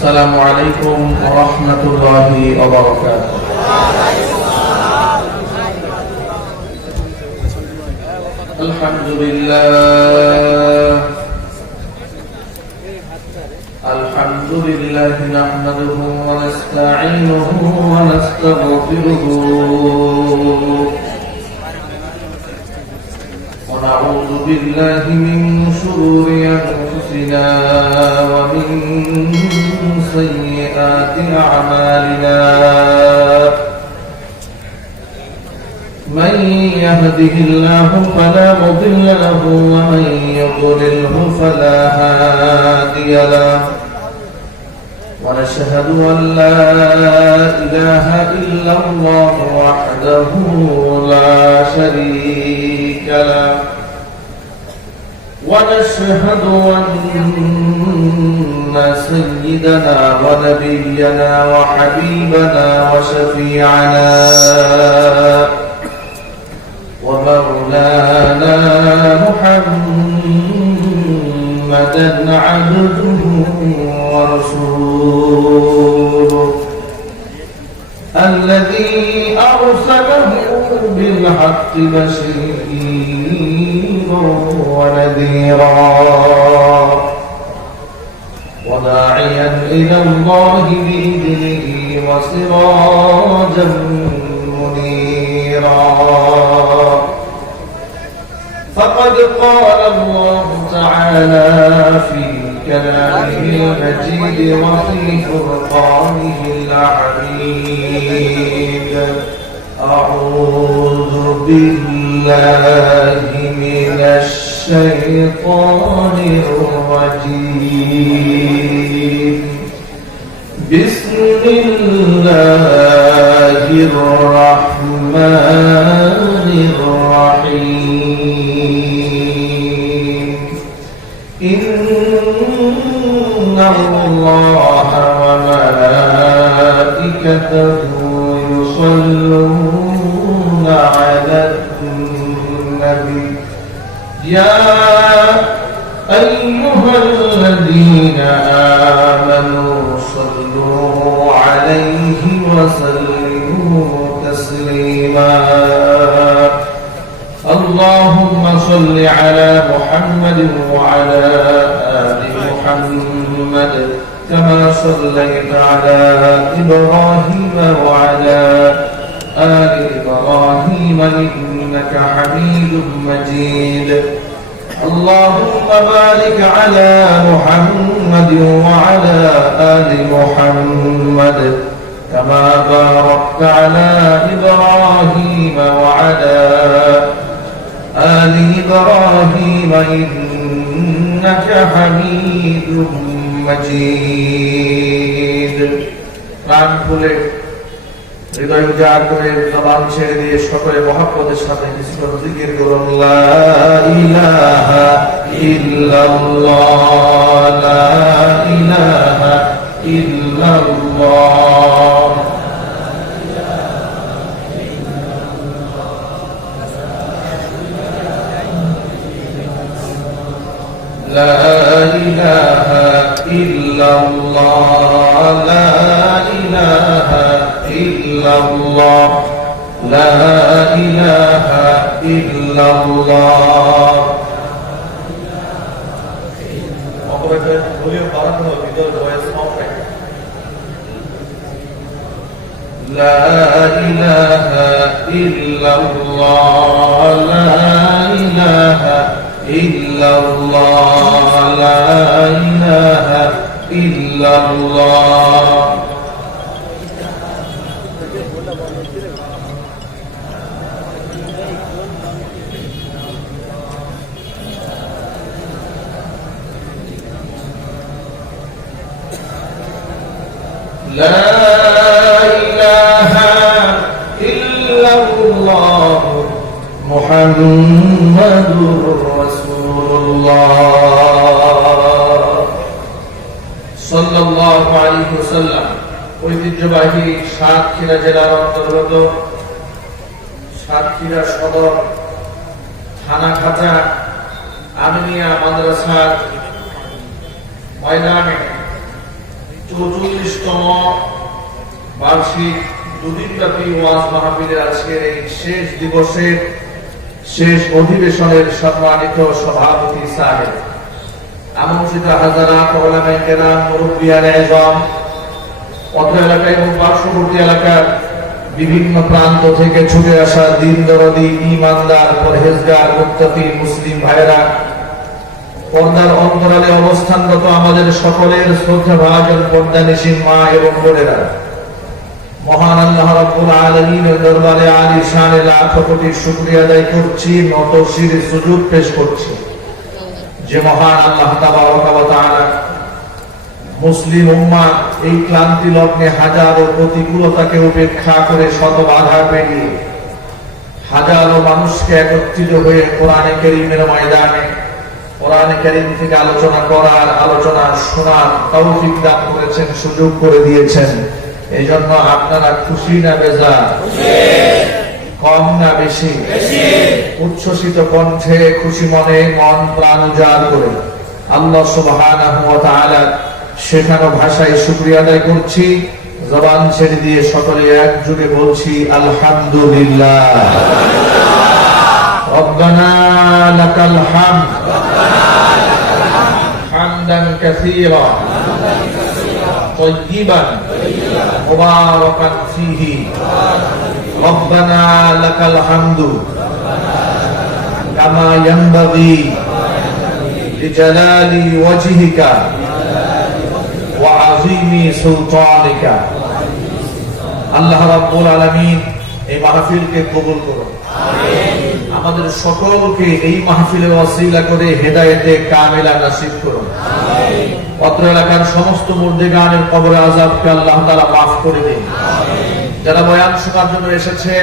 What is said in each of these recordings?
السلام عليكم ورحمة الله وبركاته. الحمد لله نحمده ونستعينه ونستغفره ونعوذ بالله من شرور أنفسنا ومن سيئات أعمالنا. من يهده الله فلا مضل له ومن يضلله فلا هادي له. ونشهد أن لا إله إلا الله وحده لا شريك له. ونشهد أن سيدنا ونبينا وحبيبنا وشفيعنا ومولانا محمدا عبده ورسوله الذي أرسله بالحق بشيرا ونذيرا وداعيا إلى الله بإذنه وسراجا منيرا. فقد قال الله تعالى في كلامه المجيد وفي فرقانه الحميد: أعوذ بالله من الشيطان الرجيم. بسم الله الرحمن الرحيم. إن الله وملائكته يصلون على النبي يا أيها الذين آمنوا صلوا عليه وسلموا تسليما. اللهم صل على محمد وعلى آل محمد كما صليت على إبراهيم وعلى آل إبراهيم إنك حميد مجيد. اللهم بارك على محمد وعلى آل محمد كما باركت على إبراهيم وعلى آل إبراهيم إنك حميد مجيد. প্রাণ খুলে হৃদয় উজাড় করে জবান ছেড়ে দিয়ে সকলে মহব্বতের সাথে বিস্ময় জিকির করুন: লা ইলাহা ইল্লাল্লাহ, লা ইলাহা ইল্লাল্লাহ। لا إله إلا الله، لا إله إلا الله، لا إله إلا الله. لا إله إلا الله، لا إله إلا الله، لا إله إلا الله. لا إله إلا الله محمد رسول الله সাল্লাল্লাহু আলাইহি ওয়াসাল্লাম। ঐতিহ্যবাহী সাতক্ষীরা জেলার অন্তর্গত সাতক্ষীরা সদর থানা খাঁচা আমিনিয়া মাদ্রাসার ময়দানে 44তম বার্ষিক দুদিনব্যাপী ওয়াজ মাহফিলের আজকের এই শেষ দিবসের শেষ অধিবেশনের সম্মানিত সভাপতি সাহেব, আমন্ত্রিত হাজারাত উলামায়ে কেরাম, মুরব্বিয়ানে আযম, অত্র এলাকা এবং পার্শ্ববর্তী এলাকার বিভিন্ন প্রান্ত থেকে ছুটে আসা দিন দরদি, ঈমানদার, পরহেজগার, মুত্তাকি মুসলিম ভাইরা, পর্দার অন্তরালে অবস্থানরত আমাদের সকলের শ্রদ্ধাভাজন পর্দানিশীন মা এবং বোনেরা, মহান আল্লাহ রাব্বুল আলামিনের দরবারে আলিশানে লাখ কোটি শুকরিয়া আদায় করছি, নত শির সুজুদ পেশ করছি যে মহান আল্লাহ তাবারক ওয়া তাআলা মুসলিম উম্মাহ এই ক্লান্তি লগ্নে হাজারো প্রতিকূলতাকে উপেক্ষা করে শত বাধা পেরিয়ে হাজারো মানুষকে একত্রিত হয়ে কোরআনে কারীমের ময়দানে কোরআনে কারীম থেকে আলোচনা করার, আলোচনা শোনার তৌফিক দান করেছেন, সুযোগ করে দিয়েছেন। এই জন্য আপনারা খুশি না বেজার? কম না বেশি? উচ্ছ্বসিত কণ্ঠে, খুশি মনে, মন প্রাণ উজাড় করে আল্লাহ সুবহানাহু ওয়া তাআলা শেখানো ভাষায় শুকরিয়া আদায় করছি। জবান ছেড়ে দিয়ে সকলে একজোটে বলছি আলহামদুলিল্লাহ। রব্বানা লাকাল হামদ হামদান কাসীরা তাইয়িবান মুবারাকান ফীহি। রব্বানা লাকাল হামদু কামা ইয়ানবাগী লিজালালি ওয়াজহিকা ওয়া আযীমি সুলতানিকা। আল্লাহ রাব্বুল আলামিন এই মাহফিলকে কবুল করুন। আমিন। আমাদের সকলকে এই মাহফিলের ওয়াসিলা করে হেদায়েতে কামিলা নসিব করুন। আমিন। অত্র এলাকার সমস্ত মুর্দিগানের কবরে আযাবকে আল্লাহ তাআলা মাফ করে দিন। আমিন। যারা বয়ান শোনার জন্য এসেছে,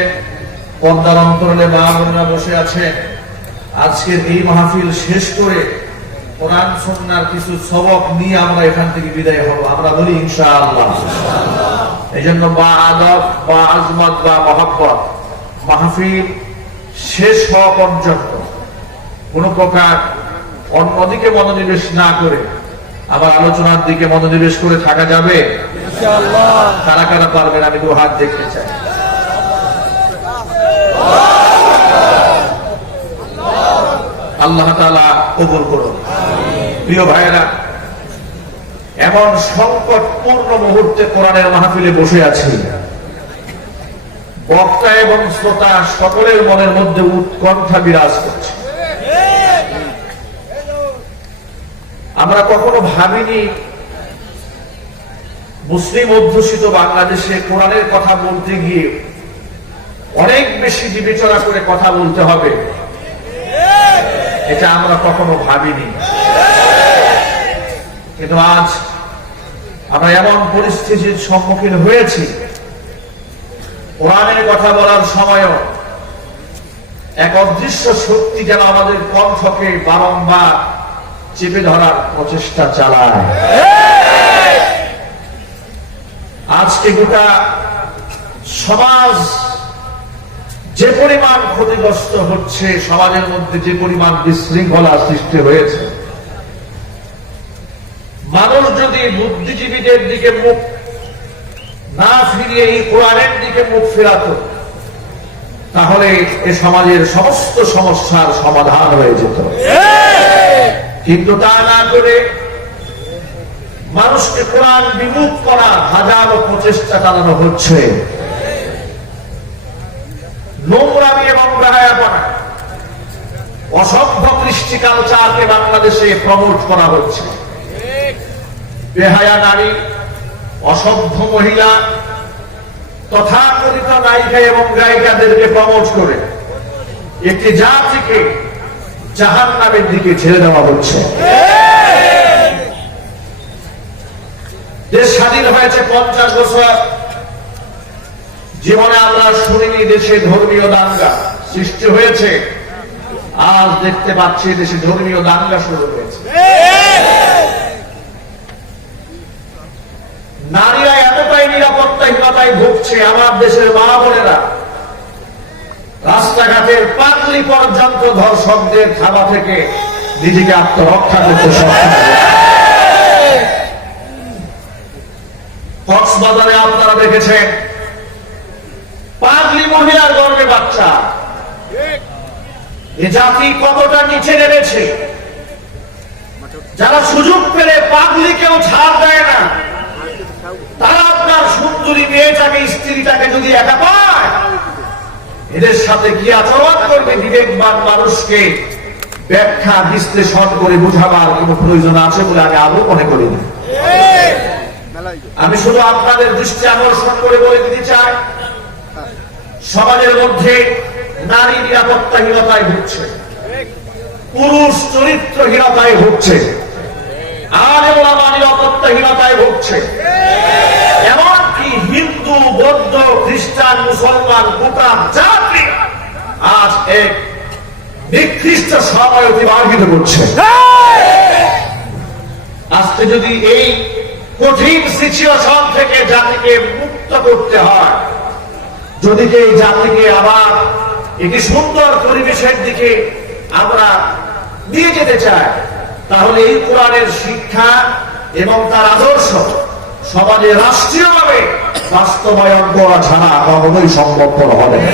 পর্দার অন্তরালে মা বোনেরা বসে আছেন, আজকের এই মাহফিল শেষ করে কোরআন সুন্নাহর কিছু সবক নিয়ে আমরা এখান থেকে বিদায় হব। আমরা বলি ইনশাআল্লাহ। এইজন্য বা আদব বা আজমত বা মহব্বত মাহফিল শেষ হওয়া পর্যন্ত কোন প্রকার অন্যদিকে মনোনিবেশ না করে আবার আলোচনার দিকে মনোনিবেশ করে থাকা যাবে ইনশাআল্লাহ। কারা কারা পারবেন আমি দু হাত দেখতে চাই। আল্লাহ তাআলা কবুল করুন। প্রিয় ভাইয়েরা, এমন সংকটপূর্ণ মুহূর্তে কোরআনের মাহফিলে বসে আছি, বক্তা এবং শ্রোতা সকলের মনের মধ্যে উৎকণ্ঠা বিরাজ করছে। আমরা কখনো ভাবিনি মুসলিম অধ্যুষিত বাংলাদেশে কোরআনের কথা বলতে গিয়ে অনেক বেশি বিবেচনা করে কথা বলতে হবে, এটা আমরা কখনো ভাবিনি। কিন্তু আজ আমরা এমন পরিস্থিতির সম্মুখীন হয়েছি, কোরআনের কথা বলার সময়ও এক অদৃশ্য শক্তি যেন আমাদের কণ্ঠকে বারংবার চেপে ধরার প্রচেষ্টা চালায়। আজকে গোটা সমাজ যে পরিমাণ ক্ষতিগ্রস্ত হচ্ছে, সমাজের মধ্যে যে পরিমাণ বিশৃঙ্খলা সৃষ্টি হয়েছে, মানুষ যদি বুদ্ধিজীবীদের দিকে মুখ না ফিরিয়ে এই কোরআনের দিকে মুখ ফেরাতো, তাহলে এ সমাজের সমস্ত সমস্যার সমাধান হয়ে যেত। কিন্তু তা না করে মানুষকে কোরআন বিমুখ করার হাজারো প্রচেষ্টা চালানো হচ্ছে। নোংরামি এবং বেহায়াপনা, অসভ্য কৃষ্টি কালচারকে বাংলাদেশে প্রমোট করা হচ্ছে। বেহায়া নারী, অসভ্য মহিলা, তথাকথিত নায়িকা এবং গায়িকাদেরকে প্রমোট করে একটি জাতিকে জাহান্নামের দিকে ছেড়ে দেওয়া হচ্ছে। দেশ স্বাধীন হয়েছে 50 বছর, জীবনে আমরা শুনিনি দেশে ধর্মীয় দাঙ্গা সৃষ্টি হয়েছে। আজ দেখতে পাচ্ছি দেশে ধর্মীয় দাঙ্গা শুরু হয়েছে। নারীরা এতটাই নিরাপত্তাহীনতায় ভুগছে, আমার দেশের মা বোনেরা রাস্তাঘাটের পাগলি পর্যন্ত ধর্ষকদের থাবা থেকে নিজেকে আত্মরক্ষা করতে সক্ষম। কক্সবাজারে আপনারা দেখেছেন পাগলি মহিলার গর্ভে বাচ্চা। এ জাতি কতটা নিচে নেমেছে, যারা সুযোগ পেলে পাগলিকেও ছাড় দেয় না, তারা আপনার সুন্দরী মেয়েটাকে, স্ত্রীটাকে যদি একা পায়, এদের সাথে কি আচরণ করবে বিবেকবান মানুষকে ব্যাখ্যা বিশ্লেষণ করে বুঝাবার কোন প্রয়োজন আছে বলে আমি আদৌ মনে করি না। আমি শুধু আপনাদের দৃষ্টি আকর্ষণ করে বলে দিতে চাই, সমাজের মধ্যে নারী নিরাপত্তাহীনতায় ভুগছে, পুরুষ চরিত্রহীনতায় ভুগছে, আলেম ওলামা নিরাপত্তাহীনতায় ভুগছে। এমনকি হিন্দু, বৌদ্ধ, খ্রিস্টান, মুসলমান গোটা জাতি আজ এক নিকৃষ্ট সময় অতিবাহিত করছে। আজকে যদি এই কঠিন সিচুয়েশন থেকে জাতিকে মুক্ত করতে হয়, যদি এই জাতিকে আবার একটি সুন্দর পরিবেশের দিকে আমরা নিয়ে যেতে চাই, তাহলে এই কোরআনের শিক্ষা এবং তার আদর্শ সমাজে রাষ্ট্রীয়ভাবে বাস্তবায়ন করা ছাড়া কখনোই সম্ভবপর হবে না।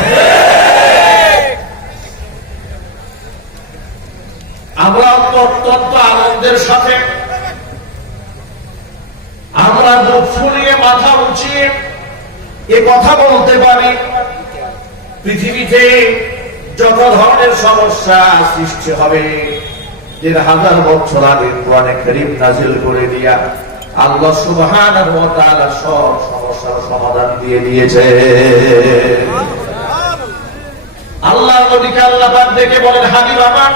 আমরা অত্যন্ত আনন্দের সাথে আমরা বুক ফুলিয়ে মাথা উঁচিয়ে এ কথা বলতে পারি, পৃথিবীতে যত ধরনের সমস্যা সৃষ্টি হবে ১,৫০০ বছর আগে কোরআনে কারীম নাযিল করে দিয়া আল্লাহ সুবহানাহু ওয়া তাআলা সব সমস্যার সমাধান দিয়ে দিয়েছে। আল্লাহর নবীকে আল্লাহ পাক ডেকে বলেন, হাবিব আমার,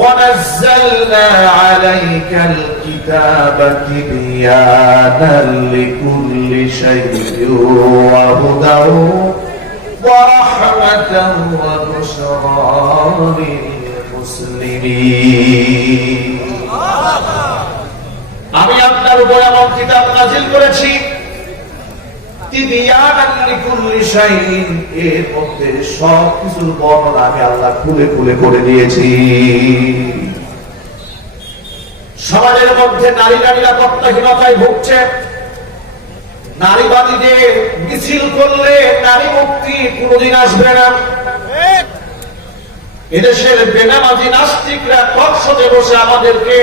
وَنَزَّلْنَا عَلَيْكَ الْكِتَابَ تِبْيَانًا لِكُلِّ شَيْءٍ وَهُدًى وَرَحْمَةً وَبُشْرَى لِلْمُسْلِمِينَ। আমি আপনার উপর এমন কিতাব নাযিল করেছি, তিবিয়ানান লিকুল্লি শাইইন, এর মধ্যে সব কিছুর বর্ণনা আমি আল্লাহ খুলে খুলে করে দিয়েছি। সমাজের মধ্যে নারীরা নিরাপত্তাহীনতায় ভুগছে, নারীবাদীদের মিছিল করলে নারী মুক্তি কোনদিন আসবে না। এদেশের বেনামাজি নাস্তিকরা টকশোতে বসে আমাদেরকে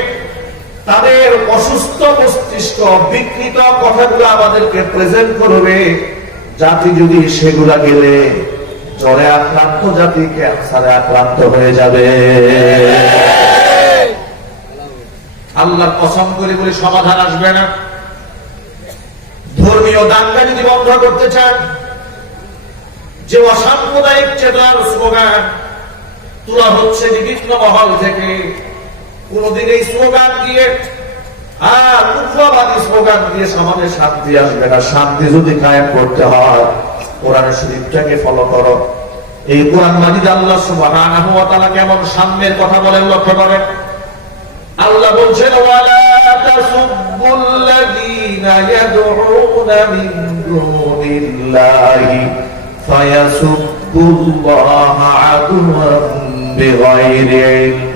তাদের অসুস্থ মস্তিষ্ক, বিকৃত কথাগুলো আমাদেরকে প্রেজেন্ট করবে। জাতি যদি সেগুলা গেলে জ্বরে আক্রান্ত জাতি ক্যান্সারে আক্রান্ত হয়ে যাবে। আল্লাহর কসম করে বলে সমাধান আসবে না। ধর্মীয় দাঙ্গা যদি বন্ধ করতে চান, যে অসাম্প্রদায়িক চেতনার স্লোগান তোলা হচ্ছে বিভিন্ন মহল থেকে, কোনদিন এই স্লোগান দিয়ে উগ্রবাদী স্লোগান দিয়ে সমাজে শান্তি আসবে না। শান্তি যদি কায়েম করতে হয়, কোরআন শরীফটাকে ফলো করো। এই কোরআন মাজিদ আল্লাহ সুবহানাহু ওয়া তাআলা কেমন সাম্যের কথা বলেন লক্ষ্য করেন। আল্লাহ বলছেন, ওয়ালা তাসুব্বুল্লাযীনা ইয়াদউনা মিন দুনিল্লাহি ফায়াসুব্বুল্লাহা আদওয়ান বিগাইরি ইলম।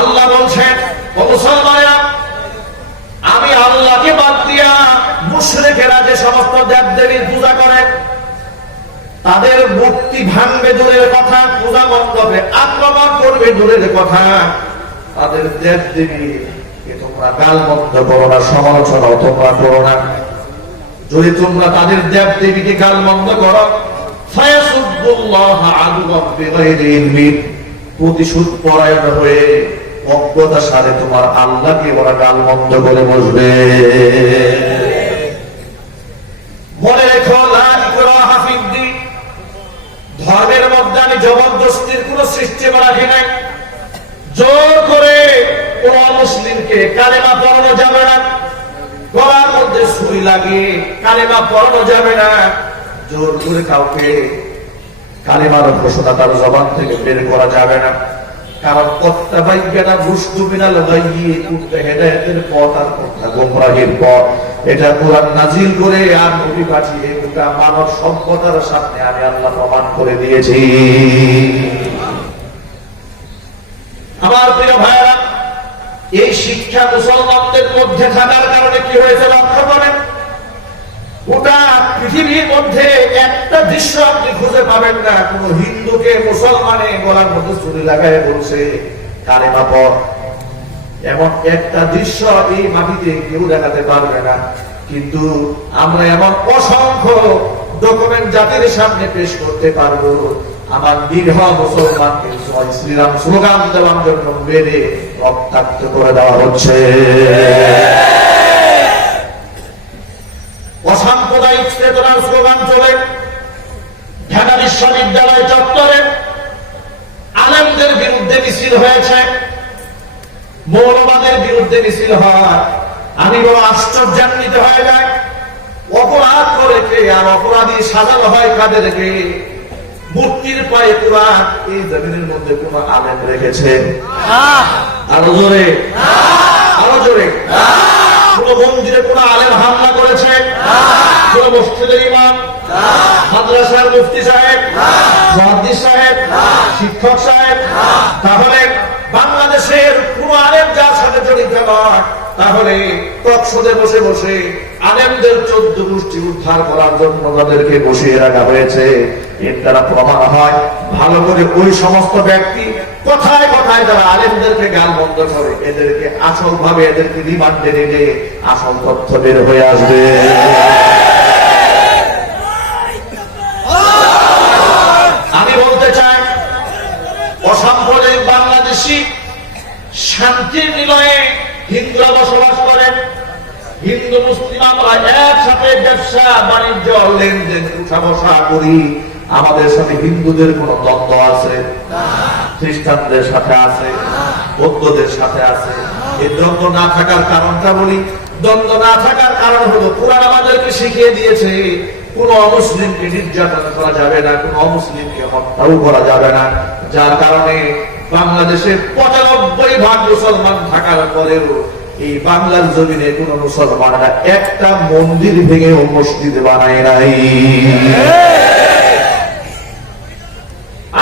আল্লাহ বলছেন, ও মুসলমানেরা, আমি আল্লাহকে বাদ দিয়া মুশরিকেরা যে সমস্ত দেবদেবীর পূজা করে, তাদের মূর্তি ভাঙবে দূরের কথা, পূজা মণ্ডপে আক্রমণ করবে দূরের কথা, তাদের দেবদেবীকে তোমরা গালমন্দ করো না, সমালোচনাও তোমরা করো না। যদি তোমরা তাদের দেবদেবীকে গালমন্দ করো, ফায়াসুব্বুল্লাহা আদওয়ান বিগাইরি ইলমিন, প্রতিশোধ পরায়ণ হয়ে অজ্ঞতার সাথে তোমার আল্লাহকে ওরা গালমন্দ করে বসবে। মনে রেখো, লা ইকরাহা ফিদ্দীন, ধর্মের মধ্যে আমি জবরদস্তির কোন সৃষ্টি রাখি নাই। জোর করে কোন মুসলিমকে কালেমা পড়ানো যাবে না, গলার মধ্যে সুই লাগিয়ে কালেমা পড়ানো যাবে না। জোর করে কাউকে কালেমার ঘোষণা তার জবান থেকে বের করা যাবে না। কারণ প্রত্যাবাইজ্ঞানা বুঝতু মিনাল গায়্যি, উঠতে হেদায়েতের পথ আর কথা গোমরাহির পথ, এটা কোরআন নাযিল করে আর নবী পাঠিয়ে গোটা মানব সভ্যতার সামনে আমি আল্লাহ প্রমাণ করে দিয়েছি। আমার প্রিয় ভাইরা, এই শিক্ষা মুসলমানদের মধ্যে থাকার কারণে কি হয়েছে লক্ষ্য করেন। গোটা পৃথিবীর মধ্যে একটা দৃশ্য আপনি খুঁজে পাবেন না কোন হিন্দুকে মুসলমানে গলার মধ্যে ছুরি লাগায় বলছে কালেমা পড়, এমন একটা দৃশ্য এই মাটিতে কেউ দেখাতে পারবে না। কিন্তু আমরা এমন অসংখ্য ডকুমেন্ট জাতির সামনে পেশ করতে পারবো আমার দীর্ঘ মুসলমানকে জয় শ্রীরাম স্লোগান দেওয়ার জন্য মেরে রক্তাক্ত করে দেওয়া হচ্ছে। অসাম্প্রদায়িক চেতনার স্লোগান চলে ঢাকা বিশ্ববিদ্যালয় চত্বরে, আলেমদের বিরুদ্ধে মিছিল হয়েছে, মৌলবাদের বিরুদ্ধে মিছিল হয়। আমি বড় আশ্চর্যান্বিত হয়ে যায়, অপরাধ করে কে আর অপরাধী সাজানো হয় কাদেরকে? মূর্তির পায়ে কোরআন এই জমিনের মধ্যে কোন আলেম রেখেছে? আরো জোরে, আরো জোরে। কোন মন্দিরে কোন আলেম হামলা করেছে? কোন মসজিদের ইমাম, মাদ্রাসার মুফতি সাহেব, মুহাদ্দিস সাহেব, শিক্ষক সাহেব? তাহলে বাংলাদেশের কোন আলেম যার সাথে জড়িত নয়, তাহলে টকশোতে বসে বসে আলেমদের 14 গোষ্ঠী উদ্ধার করার জন্য তাদেরকে বসিয়ে রাখা হয়েছে। এর দ্বারা প্রমাণ হয় ভালো করে ওই সমস্ত ব্যক্তি কথায় কথায় যারা আলেমদেরকে গালমন্দ করে, এদেরকে আসল ভাবে এদেরকে রিমান্ডে নিলে আসল তথ্য বের হয়ে আসবে। আমি বলতে চাই অসাম্প্রদায়িক বাংলাদেশী শান্তির নিলয়ে হিন্দুরা বসবাস করেন। হিন্দু মুসলিম আমরা একসাথে ব্যবসা বাণিজ্য লেনদেন উঠা বসা করি। আমাদের সাথে হিন্দুদের কোন দ্বন্দ্ব আছে? খ্রিস্টানদের সাথে আছে, বৌদ্ধদের সাথে আছে। এই দ্বন্দ্ব না থাকার কারণটা বলি। দ্বন্দ্ব না থাকার কারণ হলো কোরআন আমাদেরকে শিখিয়ে দিয়েছে কোন অমুসলিমকে নির্যাতন করা যাবে না, কোন অমুসলিমকে হত্যাও করা যাবে না। যার কারণে বাংলাদেশের 95% মুসলমান থাকার পরেও এই বাংলার জমিনে কোন মুসলমানরা একটা মন্দির ভেঙে মসজিদ বানায় নাই।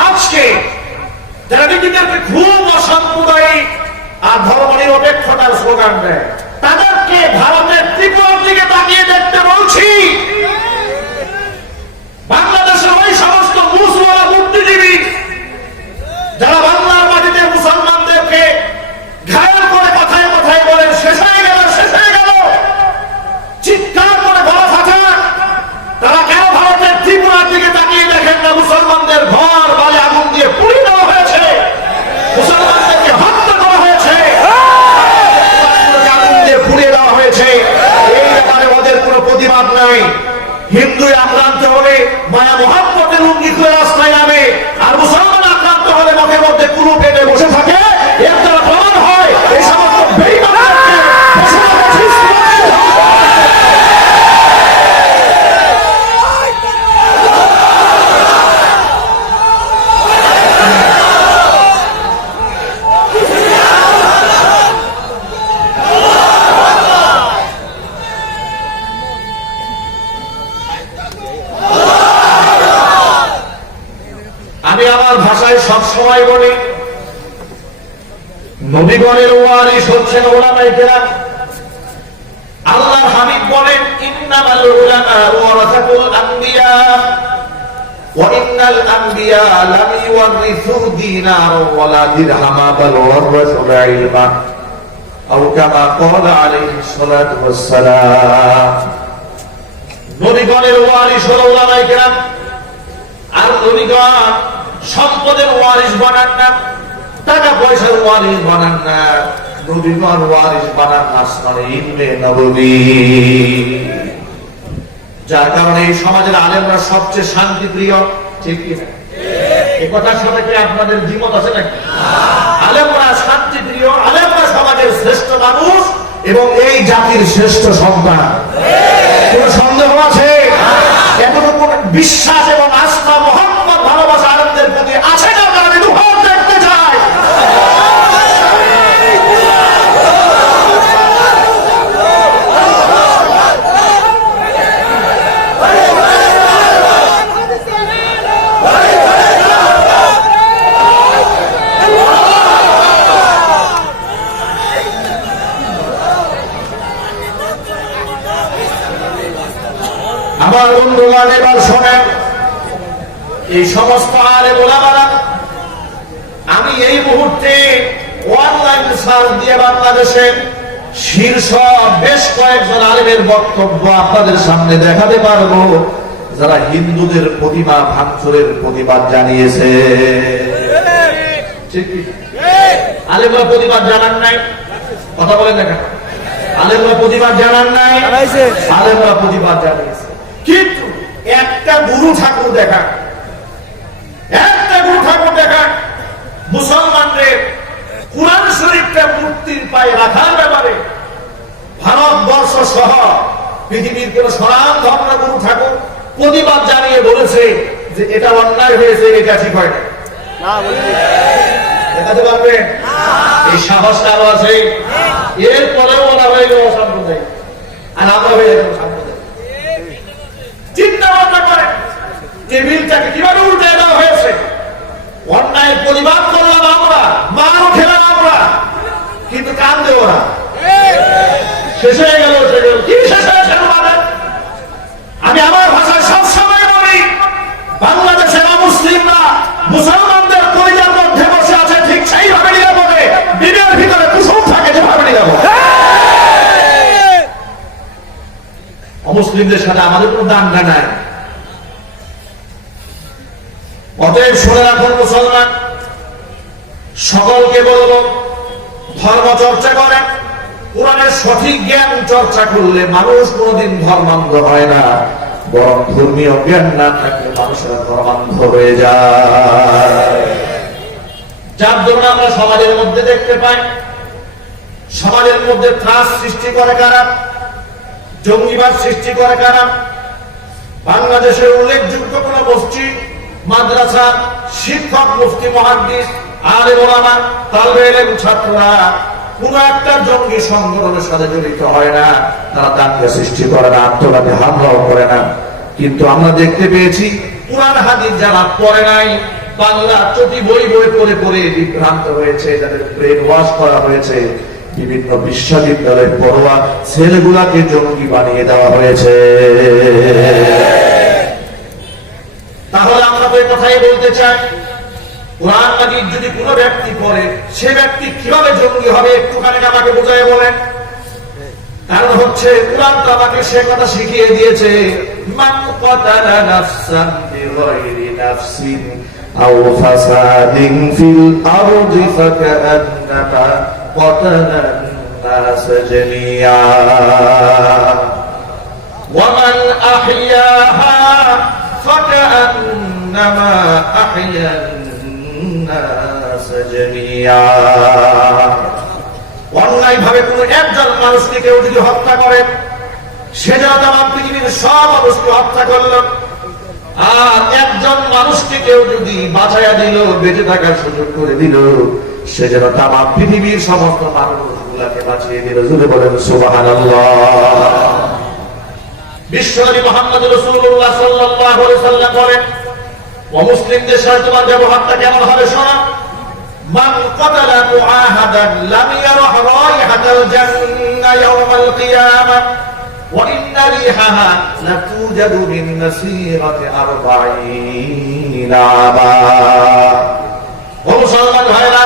আজকে যারা নিজেদেরকে খুব অসাম্প্রদায়িক আর ধর্মনিরপেক্ষতার স্লোগান দেয়, তাদেরকে ভারতের ত্রিপুরার দিকে তাকিয়ে দেখতে বলছি। বাংলাদেশের ওই সমস্ত মুসলমান বুদ্ধিজীবী যারা বাংলার মাটিতে মুসলমানদেরকে ঘায়াল করে কথায় কথায় বলে শেষ হয়ে গেল, শেষ হয়ে গেল, চিৎকার করে গলা ফাটা, তারা কেন ভারতের ত্রিপুরার দিকে তাকিয়ে দেখেন না? মুসলমানদের ঘর বালে আগুন দিয়ে পুড়িয়ে দেওয়া হয়েছে, মুসলমানদেরকে হত্যা করা হয়েছে, আগুন দিয়ে পুড়িয়ে দেওয়া হয়েছে। এই ব্যাপারে ওদের কোনো প্রতিবাদ নাই। হিন্দু আক্রান্ত হলে মায়া মহাব্বতের লুঙ্গি খুলে রাস্তায় নামে, আর মুসলমান আক্রান্ত হলে মুখের মধ্যে কুলু পেটে বসে থাকে। এর দ্বারা প্রমাণ হয় এই সমস্ত বেঈমানদেরকে আমি আমার ভাষায় সব সময় বলি, নবীগণের ওয়ারিস হচ্ছেন উলামায়ে কেরাম। আল্লাহর হাবিব বলেন ইন্নামাল উলামা ওয়ারাসাতুল আমবিয়া ওয়া ইন্নাল আমবিয়া লাম ইউরিসু দীনার ওয়ালা দিরহামা বাল ওয়ারাসুল ইলমা আও কামা ক্বালা আলাইহিস সালাতু ওয়াস সালাম। নবীগণের ওয়ারিস হলো উলামায়ে কেরাম। আর নবীগণ সম্পদের ওয়ারিস বানান না, টাকা পয়সার ওয়ারিস বানান না, নবীগণ ওয়ারিস বানান আসমানে ইলমে নববী। যার কারণে এই সমাজের আলেমরা সবচেয়ে শান্তিপ্রিয়। ঠিক কি না? এই কথার সাথে কি আপনাদের দ্বিমত আছে নাকি? আলেমরা শান্তিপ্রিয়, আলেমরা সমাজের শ্রেষ্ঠ মানুষ এবং এই জাতির শ্রেষ্ঠ সন্তান। কোন সন্দেহ আছে? এখনো কোন বিশ্বাস এবং আস্থা মহব্বত ভালোবাসা আলেমদের প্রতি আছে না? আমি দুহাত দেখতে চাই। আমার বন্ধুগণ এবার শোনেন, এই সমস্ত আলেম ওলামারা, আমি এই মুহূর্তে অনলাইন সার্চ দিয়ে বাংলাদেশে শীর্ষ বেশ কয়েকজন আলেমের বক্তব্য আপনাদের সামনে দেখাতে পারবো, যারা হিন্দুদের প্রতিমা ভাঙচুরের প্রতিবাদ জানিয়েছে। আলেমরা প্রতিবাদ জানান নাই? কথা বলেন না কেন? আলেমরা প্রতিবাদ জানান নাই? আলেমরা প্রতিবাদ জানিয়েছে, কিন্তু একটা গুরু ঠাকুর দেখা, একটা গুরু ঠাকুর দেখা মুসলমানদের কুরআন শরীফটা মূর্তির পায়ে রাখার ব্যাপারে ভারতবর্ষ সহ পৃথিবীর কোন সনাতন ধর্মগুরু ঠাকুর প্রতিবাদ জানিয়ে বলেছে যে এটা অন্যায় হয়েছে, এটা ঠিক হয় না। দেখাতে পারবেন? এই সাহস কারো আছে? এরপরেও ওরা হয়ে গেল সাম্প্রদায়িক, আর আমরা হয়ে গেলাম সাম্প্রদায়িক। চিন্তা ভাবনা করেন, টেবিলটাকে কিভাবে উল্টে দেওয়া হয়েছে। অন্যায়ের প্রতিবাদ করলাম আমরা, মারও খেলাম আমরা, কিন্তু কান্দে ওরা। শেষ হয়ে গেল, কি শেষ হয়েছে? আমি আমার ভাষায় সবসময় বলি, বাংলাদেশের মুসলিমরা মুসলমানদের পরিবার মধ্যে বসে আছে, ঠিক সেইভাবে নিরাপদে দিনের ভিতরে কুসুম থাকে যেভাবে নিরাপদ। অমুসলিমদের সাথে আমাদের কোনো দাঙ্গা নাই। অতএব শুনে রাখুন মুসলমান, সকলকে বলবো ধর্ম চর্চা করেন। কোরআনের সঠিক জ্ঞান চর্চা করলে মানুষ কোনদিন ধর্মান্ধ হয় না, বরং ধর্মীয় জ্ঞান না থাকলে মানুষেরা ধর্মান্ধ হয়ে যায়। যার জন্য আমরা সমাজের মধ্যে দেখতে পাই, সমাজের মধ্যে ত্রাস সৃষ্টি করে কারা, জঙ্গিবাদ সৃষ্টি করে কারা। বাংলাদেশের উল্লেখযোগ্য কোন মসজিদ, মাদ্রাসা, শিক্ষক, মুফতি, মুহাদ্দিস, আলেম ওলামা, তালবে ইলম ছাত্ররা কোন একটা জঙ্গি সংগঠনের সাথে জড়িত হয় না, তারা দাঙ্গা সৃষ্টি করে না, আত্মঘাতী হামলাও করে না। কিন্তু আমরা দেখতে পেয়েছি কুরআন হাদিস যারা পড়ে নাই, বাংলা চটি বই বই পড়ে পড়ে বিভ্রান্ত হয়েছে, যাদের ব্রেন ওয়াশ করা হয়েছে, বিভিন্ন বিশ্ববিদ্যালয়ের পড়ুয়া ছেলেগুলাকে জঙ্গি বানিয়ে দেওয়া হয়েছে। তাহলে আমরা তো এই কথাই বলতে চাই, কোরআন মাজিদ যদি কোনো ব্যক্তি পড়ে, সে ব্যক্তি কিভাবে জঙ্গি হবে একটুখানি আমাকে বোঝায় বলেন। কারণ হচ্ছে কোরআন তো আমাকে সে কথা শিখিয়ে দিয়েছে, মান কাতালা নাফসান বিগাইরি নাফসিন আও ফাসাদিন ফিল আরদি ফাকান্নামা কাতালান নাস জামিআ ওয়া মান আহইয়াহা ফাকান্নামা আহইয়ান নাস জামিআ। অন্যায় ভাবে কোন একজন মানুষকে কেউ যদি হত্যা করে, সে যেন তামাম পৃথিবীর সব মানুষকে হত্যা করল। আর একজন মানুষকে কেউ যদি বাঁচাইয়া দিল, বেঁচে থাকার সুযোগ করে দিল, সে যেন তামাম পৃথিবীর সমস্ত মানুষগুলাকে বাঁচিয়ে দিল। জোরে বলেন সুবহানাল্লাহ। বিশ্বনবী মুহাম্মদ রাসূলুল্লাহ সাল্লাল্লাহু আলাইহি সাল্লাম বলেন, অমুসলিমদের সাথে তোমার ব্যবহারটা কেমন হবে শোনো। মান কাতালা মুআহাদান লাম ইয়ারহ রাইহাতাল জান্নাহ ইয়াওমাল কিয়ামাহ ওয়া ইন্না রিহাহা লাতুজাদু মিন নাসিরাতি 40 আমা। ও মুসলমান ভাইরা,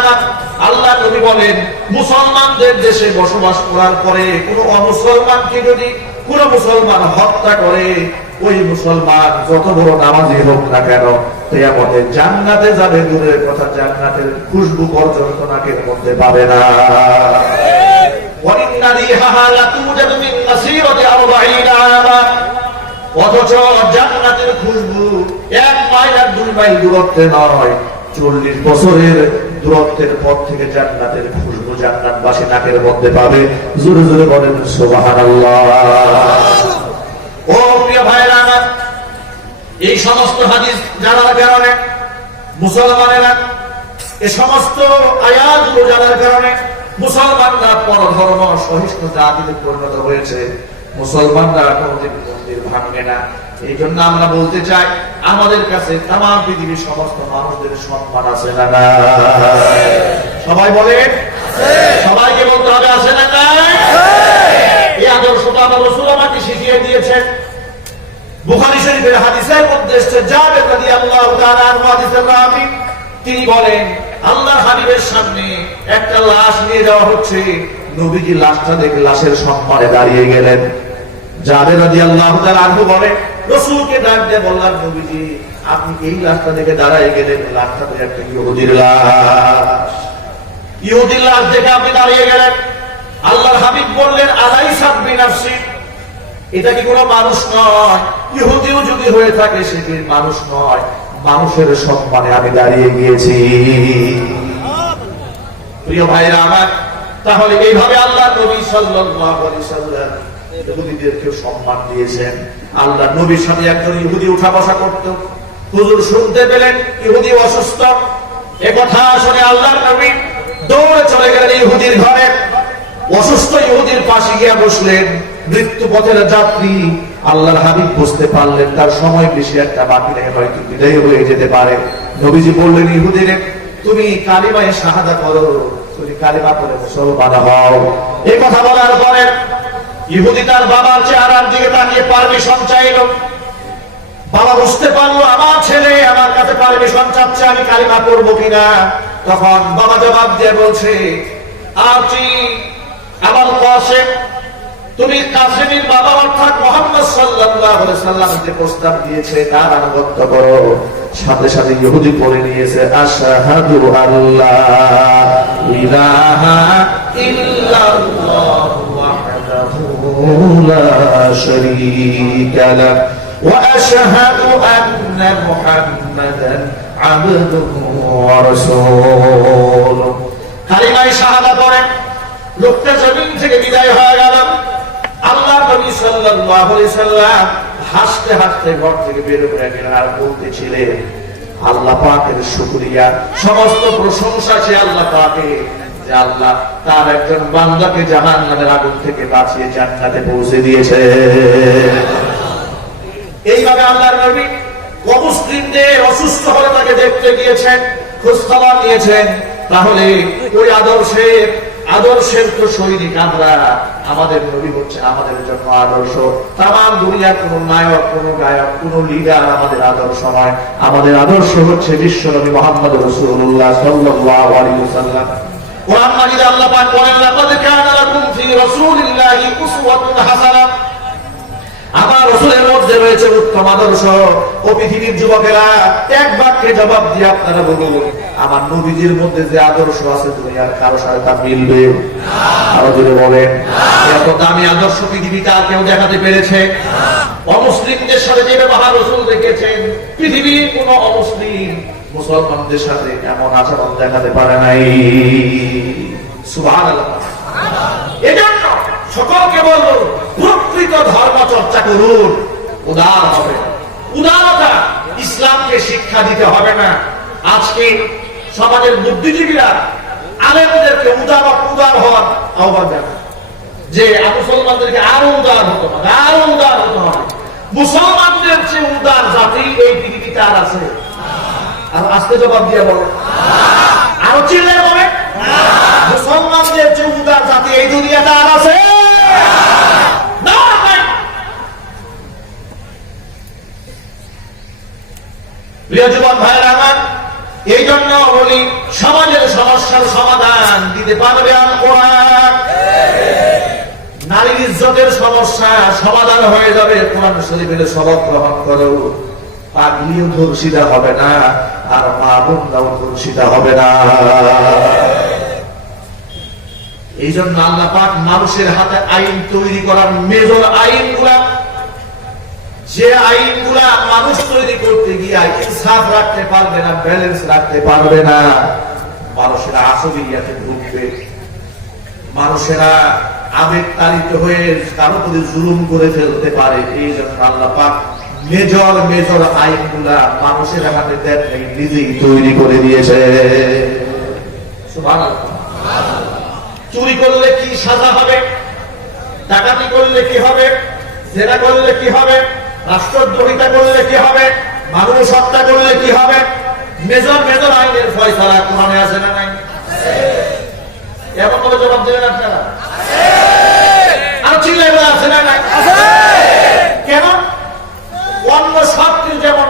আল্লাহ নবী বলেন, মুসলমানদের দেশে বসবাস করার পরে কোন অমুসলমানকে যদি কোন মুসলমান হত্যা করে, ওই মুসলমান যত বড় নামাজি হোক না কেন, কিয়ামতে জান্নাতে যাবে, দূরের কথা জান্নাতের খুশবু পর্যন্ত নাকের মধ্যে পাবে না। অথচ জান্নাতের খুশবু 1 মাইল আর 2 মাইল দূরত্বে নয়, 40 বছরের দূরত্বের পর থেকে জান্নাতের খুশবু জান্নাতবাসী নাকের মধ্যে পাবে। জোরে জোরে বলেন সুবহানাল্লাহ। ও প্রিয় ভাইরা, এই সমস্ত হাদিস জানার কারণে মুসলমানেরা, এই সমস্ত আয়াতগুলো জানার কারণে মুসলমানরা পরধর্ম সহিষ্ণু জাতিতে পরিণত হয়েছে। মুসলমানরা কোনদিন মন্দির ভাঙবে না। এই জন্য আমরা বলতে চাই, আমাদের কাছে তামাম পৃথিবীর সমস্ত মানুষদের সম্মান আছে না না? সবাই বলে, সবাইকে বলতে হবে আছে না না? এই আদর্শটা আমার রাসূল আমাকে শিখিয়ে দিয়েছেন। উদ্দেশ্যে জাবের রাদিয়াল্লাহু তাআলা আনহু হাদিসের রাবী, তিনি বলেন আল্লাহর হাবিবের সামনে একটা লাশ নিয়ে যাওয়া হচ্ছে। নবীজি লাশটা দেখে লাশের সম্মানে দাঁড়িয়ে গেলেন। জাবের রাদিয়াল্লাহু তাআলা আনহু বলেন, রাসূলকে ডাক দিয়ে বললাম, নবীজি আপনি এই লাশটা দেখে দাঁড়িয়ে গেলেন, লাশটা তো একটা ইহুদির লাশ। ইহুদির লাশ দেখে আপনি দাঁড়িয়ে গেলেন। আল্লাহর হাবিব বললেন, আলাইসাত বিনাফসি, এটা কি কোনো মানুষ নয়? ইহুদিও যদি হয়ে থাকে সে কি মানুষ নয়? মানুষের সম্মানে আমি দাঁড়িয়ে গিয়েছি। প্রিয় ভাইরা আমার, তাহলে এইভাবে আল্লাহ নবী সাল্লাল্লাহু আলাইহি সাল্লাম ইহুদিদেরকে সম্মান দিয়েছেন। আল্লাহ নবীর সাথে একজন ইহুদি উঠা বসা করত। হুজুর শুনতে পেলেন ইহুদি অসুস্থ। একথা শুনে আল্লাহর নবী দৌড়ে চলে গেলেন ইহুদির ঘরে। অসুস্থ ইহুদির পাশে গিয়ে বসলেন। মৃত্যু পথের যাত্রী। আল্লাহর হাবিব বুঝতে পারলেন তার সময় বেশি একটা বাকি নেই, হয়তো বিদায় হয়ে যেতে পারে। নবীজি বললেন, ইহুদিরে তুমি কালিমায়ে শাহাদা করো, তুমি কালিমা পড়ে মুসলমান হও। এই কথা বলার পরে ইহুদি তার বাবার চেহারার দিকে তাকিয়ে পারমিশন চাইল। বাবা বুঝতে পারলো আমার ছেলে আমার কাছে পারমিশন চাচ্ছে আমি কালিমা পড়বো কিনা। তখন বাবা জবাব দিয়ে বলছে, আপনি আমার কাসেম, তুমি কাসেমের বাবা অর্থাৎ মুহাম্মদ সাল্লাল্লাহু আলাইহি সাল্লাম যে প্রস্তাব দিয়েছে তার আনুগত্য করো। সাথে সাথে ইহুদি পড়ে নিয়েছে, আশহাদু আল্লা ইলাহা ইল্লাল্লাহু ওয়াহদাহু লা শারীকা লাহু ওয়া আশহাদু আন্না মুহাম্মাদান আবদুহু ওয়া রাসূলুহু। কালিমায়ে শাহাদা পড়েন, লোকটা জমিন থেকে বিদায় হয়ে গেল। আল্লাহ নবী সাল্লাল্লাহু আলাইহি সাল্লাম হাসতে হাসতে ঘর থেকে বের হয়ে গেলেন আর বলতেছিলেন, আল্লাহ পাকের শুকরিয়া, সমস্ত প্রশংসা সে আল্লাহ পাকের যে আল্লাহ তার একজন বান্দাকে জাহান্নামের আগুন থেকে বাঁচিয়ে জান্নাতে পৌঁছে দিয়েছে। এইভাবে আল্লাহর নবী অমুসলিমদের অসুস্থ হলে তাকে দেখতে গিয়েছেন, খোঁজ খবর নিয়েছেন। তাহলে ওই আদর্শের তো সৈনিক আমরা। আমাদের নবী হচ্ছে আমাদের জন্য আদর্শ। তামাম দুনিয়ার কোন নায়ক, কোন গায়ক, কোন লিডার আমাদের আদর্শ নয়। আমাদের আদর্শ হচ্ছে বিশ্ব নবী মুহাম্মদ রাসূলুল্লাহ সাল্লাল্লাহু আলাইহি ওয়াসাল্লাম। কোরআন মাজিদে আল্লাহ পাক বলেন, লাকাদ কানা লাকুম ফি রাসূলিল্লাহি উসওয়াতুন হাসানাহ, আমার রাসূলের মধ্যে রয়েছে উত্তম আদর্শ। ও পৃথিবীর যুবকেরা, এক বাক্যে জবাব দিয়ে আপনারা বলুন, আমার নবীজির মধ্যে যে আদর্শ আছে দুনিয়ার কারো সাথে তা মিলবে? আরো যদি বলেন, এত দামি আদর্শ পৃথিবীতে আর কেউ দেখাতে পেরেছে? অমুসলিমদের সাথে যে ব্যবহার রাসূল দেখেছেন, পৃথিবীর কোন অমুসলিম মুসলমানদের সাথে এমন আচরণ দেখাতে পারে নাই। সুবহানাল্লাহ। এজন্য সকলকে বলবো, প্রকৃত ধর্ম চর্চা করুন, উদার হবে। উদারতা ইসলামকে শিক্ষা দিতে হবে না। আজকে সমাজের বুদ্ধিজীবীরা আলেমদেরকে উদার হওয়ার আহ্বান জানায় যে মুসলমানদেরকে আরো উদার হতে হবে, আরো উদার হতে হবে। মুসলমানদের চেয়ে উদার জাতি এই পৃথিবীতে আর আছে? আর আস্তে জবাব দিয়ে বলে, আরো চিল্লায় বলে, মুসলমানদের চেয়ে উদার জাতি এই দুনিয়াতে আর আছে? প্রিয় যুবক ভাইয়েরা আমার, এই জন্য বলি সমাজের সমস্যার সমাধান দিতে পারবে কোরআন। নারীর ইজ্জতের সমস্যা সমাধান হয়ে যাবে কোরআন শরীফের সবক গ্রহণ করো। পাগলিও ধর্ষিতা হবে না, আর মা বোনরাও ধর্ষিতা হবে না। এই জন্য আল্লাহ পাক মানুষের হাতে আইন তৈরি করার মেজর আইনগুলা, যে আইনগুলা মানুষ তৈরি করতে গিয়ে ইনসাফ রাখতে পারবে না, ব্যালেন্স রাখতে পারবে না, মানুষেরা আসবিয়াতে ভুগবে, মানুষেরা আবেগ তাড়িত হয়ে কারো প্রতি জুলুম করে ফেলতে পারে। এই জন্য আল্লাহ পাক মেজর আইনগুলা মানুষের হাতে দেন নিজেই তৈরি করে দিয়েছে। সুবহানাল্লাহ। চুরি করলে কি সাজা হবে? ডাকাতি করলে কি হবে? জেনা করলে কি হবে? রাষ্ট্রদ্রোহিতা করলে কি হবে? মানুষ হত্যা করলে কি হবে? মেজর আইনের ফয়সালা কোরআনে আছে না নাই? এমন ভাবে জবাব দেবেন আপনারা? আর চিল্লাইবে আছে না নাই? কেন? অন্য সব কিছু যেমন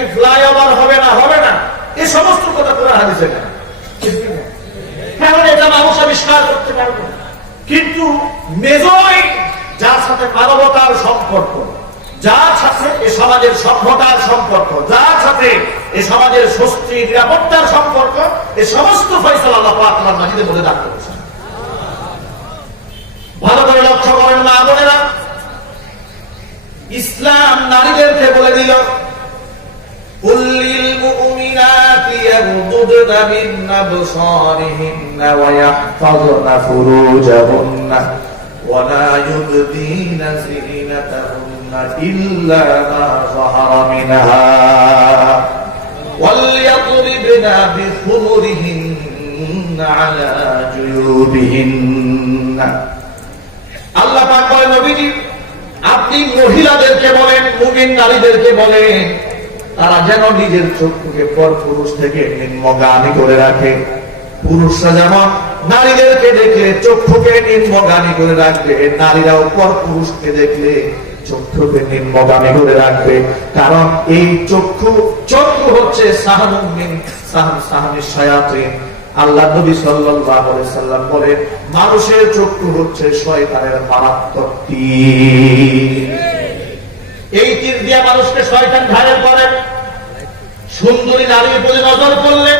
কি ফ্লাইওভার হবে না হবে না, এই সমস্ত কথা কোরআন হাদিসে না। কারণ এটা মানুষ আবিষ্কার করতে পারবে, কিন্তু মেজয় যার সাথে মানবতার সম্পর্ক, যার সাথে এ সমাজের সভ্যতার সম্পর্ক, যার সাথে এ সমাজের স্বস্তি নিরাপত্তার সম্পর্ক, এই সমস্ত ফয়সালা আল্লাহ পাক কোরআন মাজিদে বলে দান করেছেন। ভালো করে লক্ষ্য করেন মা বোনেরা, ইসলাম নারীদেরকে বলে দিল قل للمؤمنات يغضضن من أبصارهن ويحفظن فروجهن ولا يبدين زينتهن إلا ما ظهر منها وليضربن بخمرهن على جيوبهن। আল্লাহ পাক বলেন নবীজি আপনি মহিলাদেরকে বলেন, মুমিন নারীদেরকে বলেন, তারা যেন নিজের চক্ষুকে পর পুরুষ থেকে নিম্নগামী করে রাখে। পুরুষরা যেমন নারীদেরকে দেখলে চক্ষুকে নিম্নগামী করে রাখবে, নারীরাও পর পুরুষকে দেখলে চক্ষুকে নিম্নগামী করে রাখবে। কারণ এই চক্ষু হচ্ছে সাহামিস শায়াতিন। আল্লাহ নবী সাল্লাল্লাহু আলাইহি সাল্লাম বলেন মানুষের চক্ষু হচ্ছে শয়তানের মারাত্মক তীর। এই তীর দিয়ে মানুষকে শয়তান ঘায়েল করে। সুন্দরী নারীর প্রতি নজর পড়লে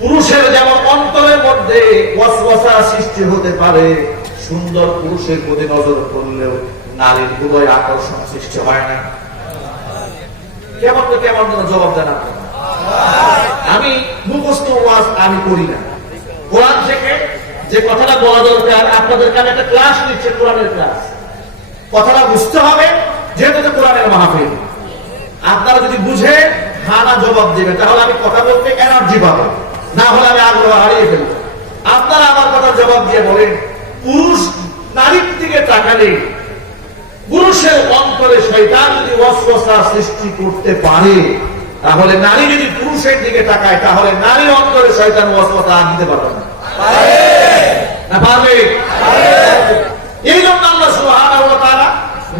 পুরুষের যেমন অন্তরের মধ্যে ওয়াসওয়াসা সৃষ্টি হতে পারে, সুন্দর পুরুষের প্রতি নজর পড়লেও নারীর হৃদয়ে আকর্ষণ সৃষ্টি হয় না। কেমন তো কেমন জবাব দেন আপনারা? আমি মুখস্থ ওয়াজ আমি করি না, কোরআন থেকে যে কথাটা বলা দরকার আপনাদেরকে আমি একটা ক্লাস নিচ্ছি, কোরআনের ক্লাস। কথাটা বুঝতে হবে, যেহেতু কোরআনের মাহফিল। আপনারা যদি বুঝে হানা জবাব দেবেন তাহলে আমি কথা বলতে এনার্জি পাবো, না হলে আমি আগ্রহ হারিয়ে ফেলবো। আপনারা আমার কথা জবাব দিয়ে বলেন পুরুষ নারীর দিকে তাকালে পুরুষের অন্তরে শয়তান যদি ওয়াসওয়াসা সৃষ্টি করতে পারে, তাহলে নারী যদি পুরুষের দিকে তাকায় তাহলে নারীর অন্তরে শয়তান ওয়াসওয়াসা দিতে পারবে না, পারবে? এই জন্য আল্লাহ সুবহানাহু ওয়া তাআলা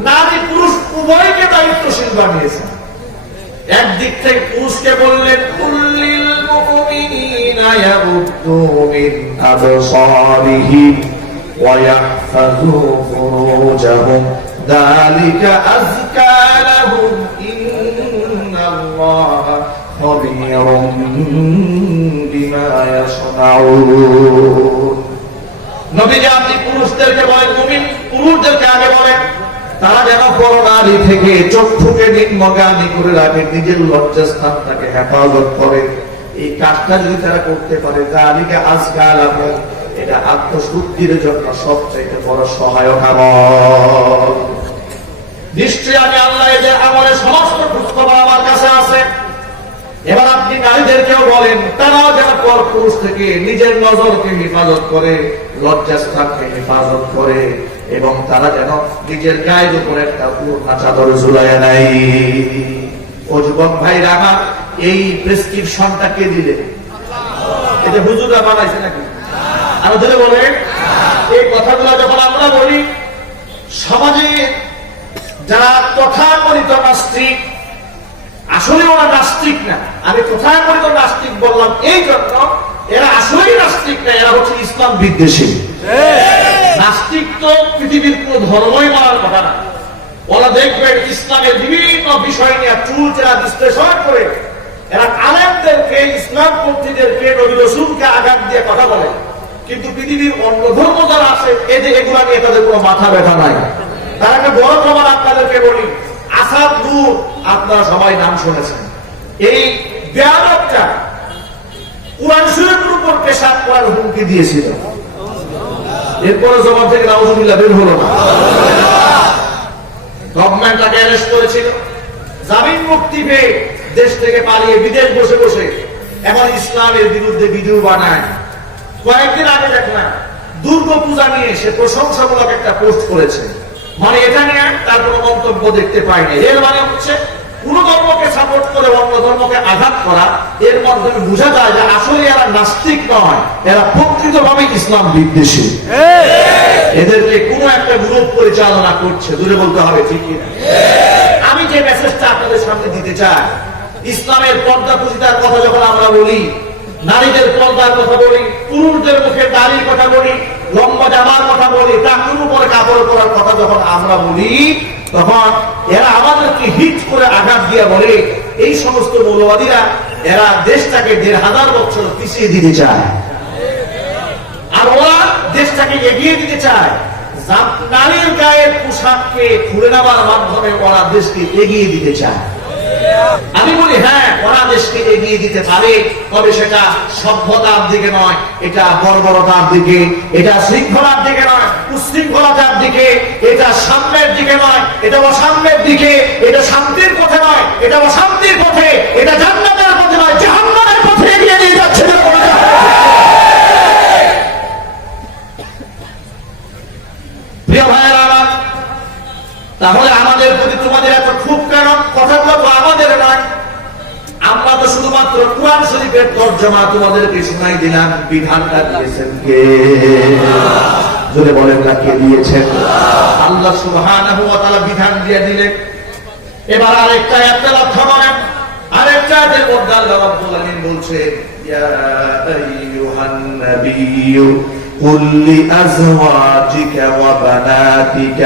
নারী পুরুষ উভয়কে দায়িত্বশীল বানিয়েছেন। একদিক থেকে পুরুষকে বললেন কুল্লিল মুমিনিনা ইয়াগুদ্দু মিন আবসারিহিম ওয়া ইয়াহফাযু ফুরুজাহুম যালিকা আযকা লাহুম ইন্নাল্লাহা খাবীরুম বিমা ইয়াসনাউন। নবীজি আপনি পুরুষদেরকে বলেন, মুমিন পুরুষদেরকে আগে বলেন তারা যেন পরনারী থেকে চক্ষুকে নিম্নগামী করে রাখে, নিজের লজ্জাস্থানটাকে হেফাজত করে। এই কাজটা যদি তারা করতে পারে যালিকা আযকা লাহুম, এটা আত্মশুদ্ধির জন্য সবচেয়ে বড় সহায়ক আমল। নিশ্চয়ই আমি আল্লাহ এদের আমলের সমস্ত খোঁজখবর আমার কাছে আছে। এবার আপনি নারীদেরকেও বলেন তারাও যেন পর পুরুষ থেকে নিজের নজরকে হেফাজত করে, লজ্জাস্থানকে হেফাজত করে, এবং তারা যেন নিজের গায়ের উপর একটা ওড়না চাদর ঝুলাইয়া নাই। ও যুবক ভাইরা আমার, এই প্রেসক্রিপশনটা কে দিলে? এটা হুজুররা বানাইছে নাকি? আরো ধরে বলেন। এই কথাগুলো যখন আমরা বলি, সমাজে যারা তথাকথিত নাস্তিক, আসলে ওরা নাস্তিক না। আমি তথাকথিত নাস্তিক বললাম এই জন্য, এরা আসলেই নাস্তিক না, এরা হচ্ছে ইসলাম বিদ্বেষী। নাস্তিক তো পৃথিবীর কোন ধর্মই মানার কথা না। ওরা দেখবেন ইসলামের বিভিন্ন বিষয় নিয়ে চুলচেরা বিশ্লেষণ করে এরা আলেমদেরকে, ইসলামপন্থীদেরকে, নবী রাসূলকে আঘাত দিয়ে কথা বলে। কিন্তু পৃথিবীর অন্য ধর্ম যারা আছে এগুলা নিয়ে তাদের কোনো মাথা ব্যথা নাই। তার একটা বড় প্রমাণ আপনাদেরকে বলি, আসাদ নূর, আপনারা সবাই নাম শুনেছেন। এই বেয়াদবটা কুরআন শরীফের উপর পেশাব করার হুমকি দিয়েছিল। এরপরে জবাব থেকে নাউজুবিল্লাহ বের হলো না। গভর্নমেন্ট তাকে অ্যারেস্ট করেছিল, জামিন মুক্তি পেয়ে দেশ থেকে পালিয়ে বিদেশ বসে বসে এখন ইসলামের বিরুদ্ধে ভিডিও বানায়। কয়েকদিন আগে দেখলাম দুর্গা পূজা নিয়ে সে প্রশংসামূলক একটা পোস্ট করেছে। মানে এটা নিয়ে তার কোনো মন্তব্য দেখতে পাইনি। এর মানে হচ্ছে কোন ধর্মকে সাপোর্ট করে অন্য ধর্মকে আঘাত করা, এর মাধ্যমে বোঝা যায় যে আসলে এরা নাস্তিক নয়, এরা প্রকৃতভাবে ইসলাম বিদ্বেষী। এদেরকে কোন একটা গ্রুপ পরিচালনা করছে, দূরে বলতে হবে, ঠিক কিনা? আমি যে মেসেজটা আপনাদের সামনে দিতে চাই, ইসলামের পর্দা প্রতিষ্ঠার কথা যখন আমরা বলি, নারীদের পর্দার কথা বলি, পুরুষদের মুখে দাড়ির কথা বলি, লম্বা জামার কথা বলি, টাকুর উপরে কাপড় পরার কথা যখন আমরা বলি, তখন এরা আমাদেরকে হিট করে আঘাত দিয়ে বলে এই সমস্ত মৌলবাদীরা এরা দেশটাকে ১৫০০ বছর পিছিয়ে দিতে চায়, আর ওরা দেশটাকে এগিয়ে দিতে চায়। নারীর গায়ের পোশাককে খুলে নেওয়ার মাধ্যমে ওরা দেশকে এগিয়ে দিতে চায়। আমি বলি হ্যাঁ, ওরা দেশকে এগিয়ে দিতে পারে, তবে সেটা সভ্যতার দিকে নয়, এটা বর্বরতার দিকে, এটা শৃঙ্খলার দিকে নয়, উশৃঙ্খলতার দিকে, এটা সাম্যের দিকে নয়, এটা অসাম্যের দিকে, এটা শান্তির পথে নয়, এটা অশান্তির পথে, এটা জান্নাতের পথে নয়, জাহান্নামের পথে এগিয়ে নিয়ে যাচ্ছে। প্রিয় ভাইয়েরা, তাহলে আমাদের প্রতি তোমাদের এত খুব কেন? কথাগুলো তো আমাদের নয়, আমরা তো শুধুমাত্র কুরআন শরীফের তরজমা তোমাদেরকে শোনাই দিলাম। বিধানটা দিয়েছেন কে? জোরে বলেন না, কে দিয়েছেন? আল্লাহ সুবহানাহু ওয়া তাআলা বিধান দিয়ে দিলেন। এবার আরেকটা আয়াত লক্ষ্য করেন, আরেকটা আয়াতের মধ্যে আল্লাহ রাব্বুল আলামিন বলছেন, ইয়া আইয়ুহান নাবিয়্যু قل لأزواجك وبناتك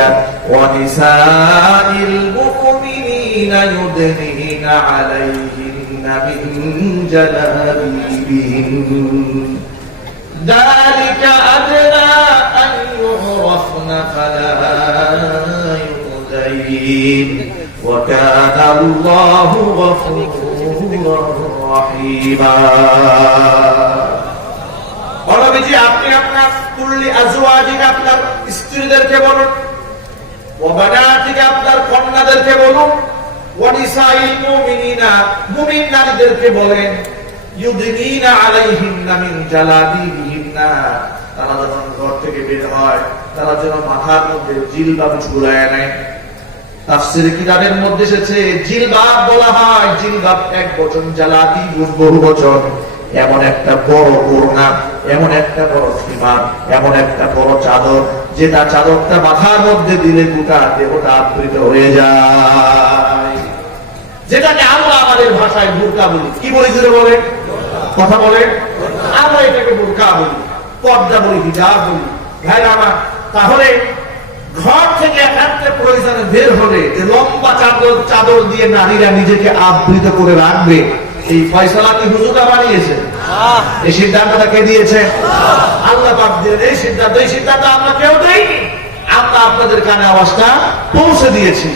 ونساء المؤمنين يدنين عليهن من جلابيبهن ذلك أدنى أن يعرفن فلا يؤذين وكان الله غفورا رحيما। আপনি আপনার কুল্লি আজওয়াজিকা, আপনার স্ত্রীদেরকে বলুন, ওয়া বানাতিকা, আপনার কন্যাদেরকে বলুন, ওয়া নিসাইল মুমিনিনা, মুমিন নারীদেরকে বলেন, ইউদিনিনা আলাইহিন্না মিন জালাবিবিহিন্না, তারা যখন ঘর থেকে বের হয় তারা যেন মাথার মধ্যে জিলবাব ঝুলায় নেয়। তাফসীর কিতাবের মধ্যে এসেছে জিলবাব বলা হয়, জিলবাব এক বচন, জালাবিব বহু বচন। এমন একটা বড় ওড়না, এমন একটা বড় খিমার, এমন একটা বড় চাদর, যেটা চাদরটা মাথার মধ্যে দিলে গোটা দেহটা আবৃত হয়ে যায়, যেটাকে আমরা আমাদের ভাষায় বুরকা বলি। কি বলি জোরে বলে? কথা বলে। আমরা এটাকে বুরকা বলি, পর্দা বলি, হিজাব বলি। ভাইরা আমার, তাহলে ঘর থেকে একান্তে প্রয়োজনে বের হলে যে লম্বা চাদর দিয়ে নারীরা নিজেকে আবৃত করে রাখবে, এই ফয়সালা কি হুজুররা বানিয়েছে? এই সিদ্ধান্তটা কে দিয়েছে? আল্লাহ পাক দিলেন। এই সিদ্ধান্ত আমরা কেউ দেইনি, আমরা আপনাদের কানে আওয়াজটা পৌঁছে দিয়েছি।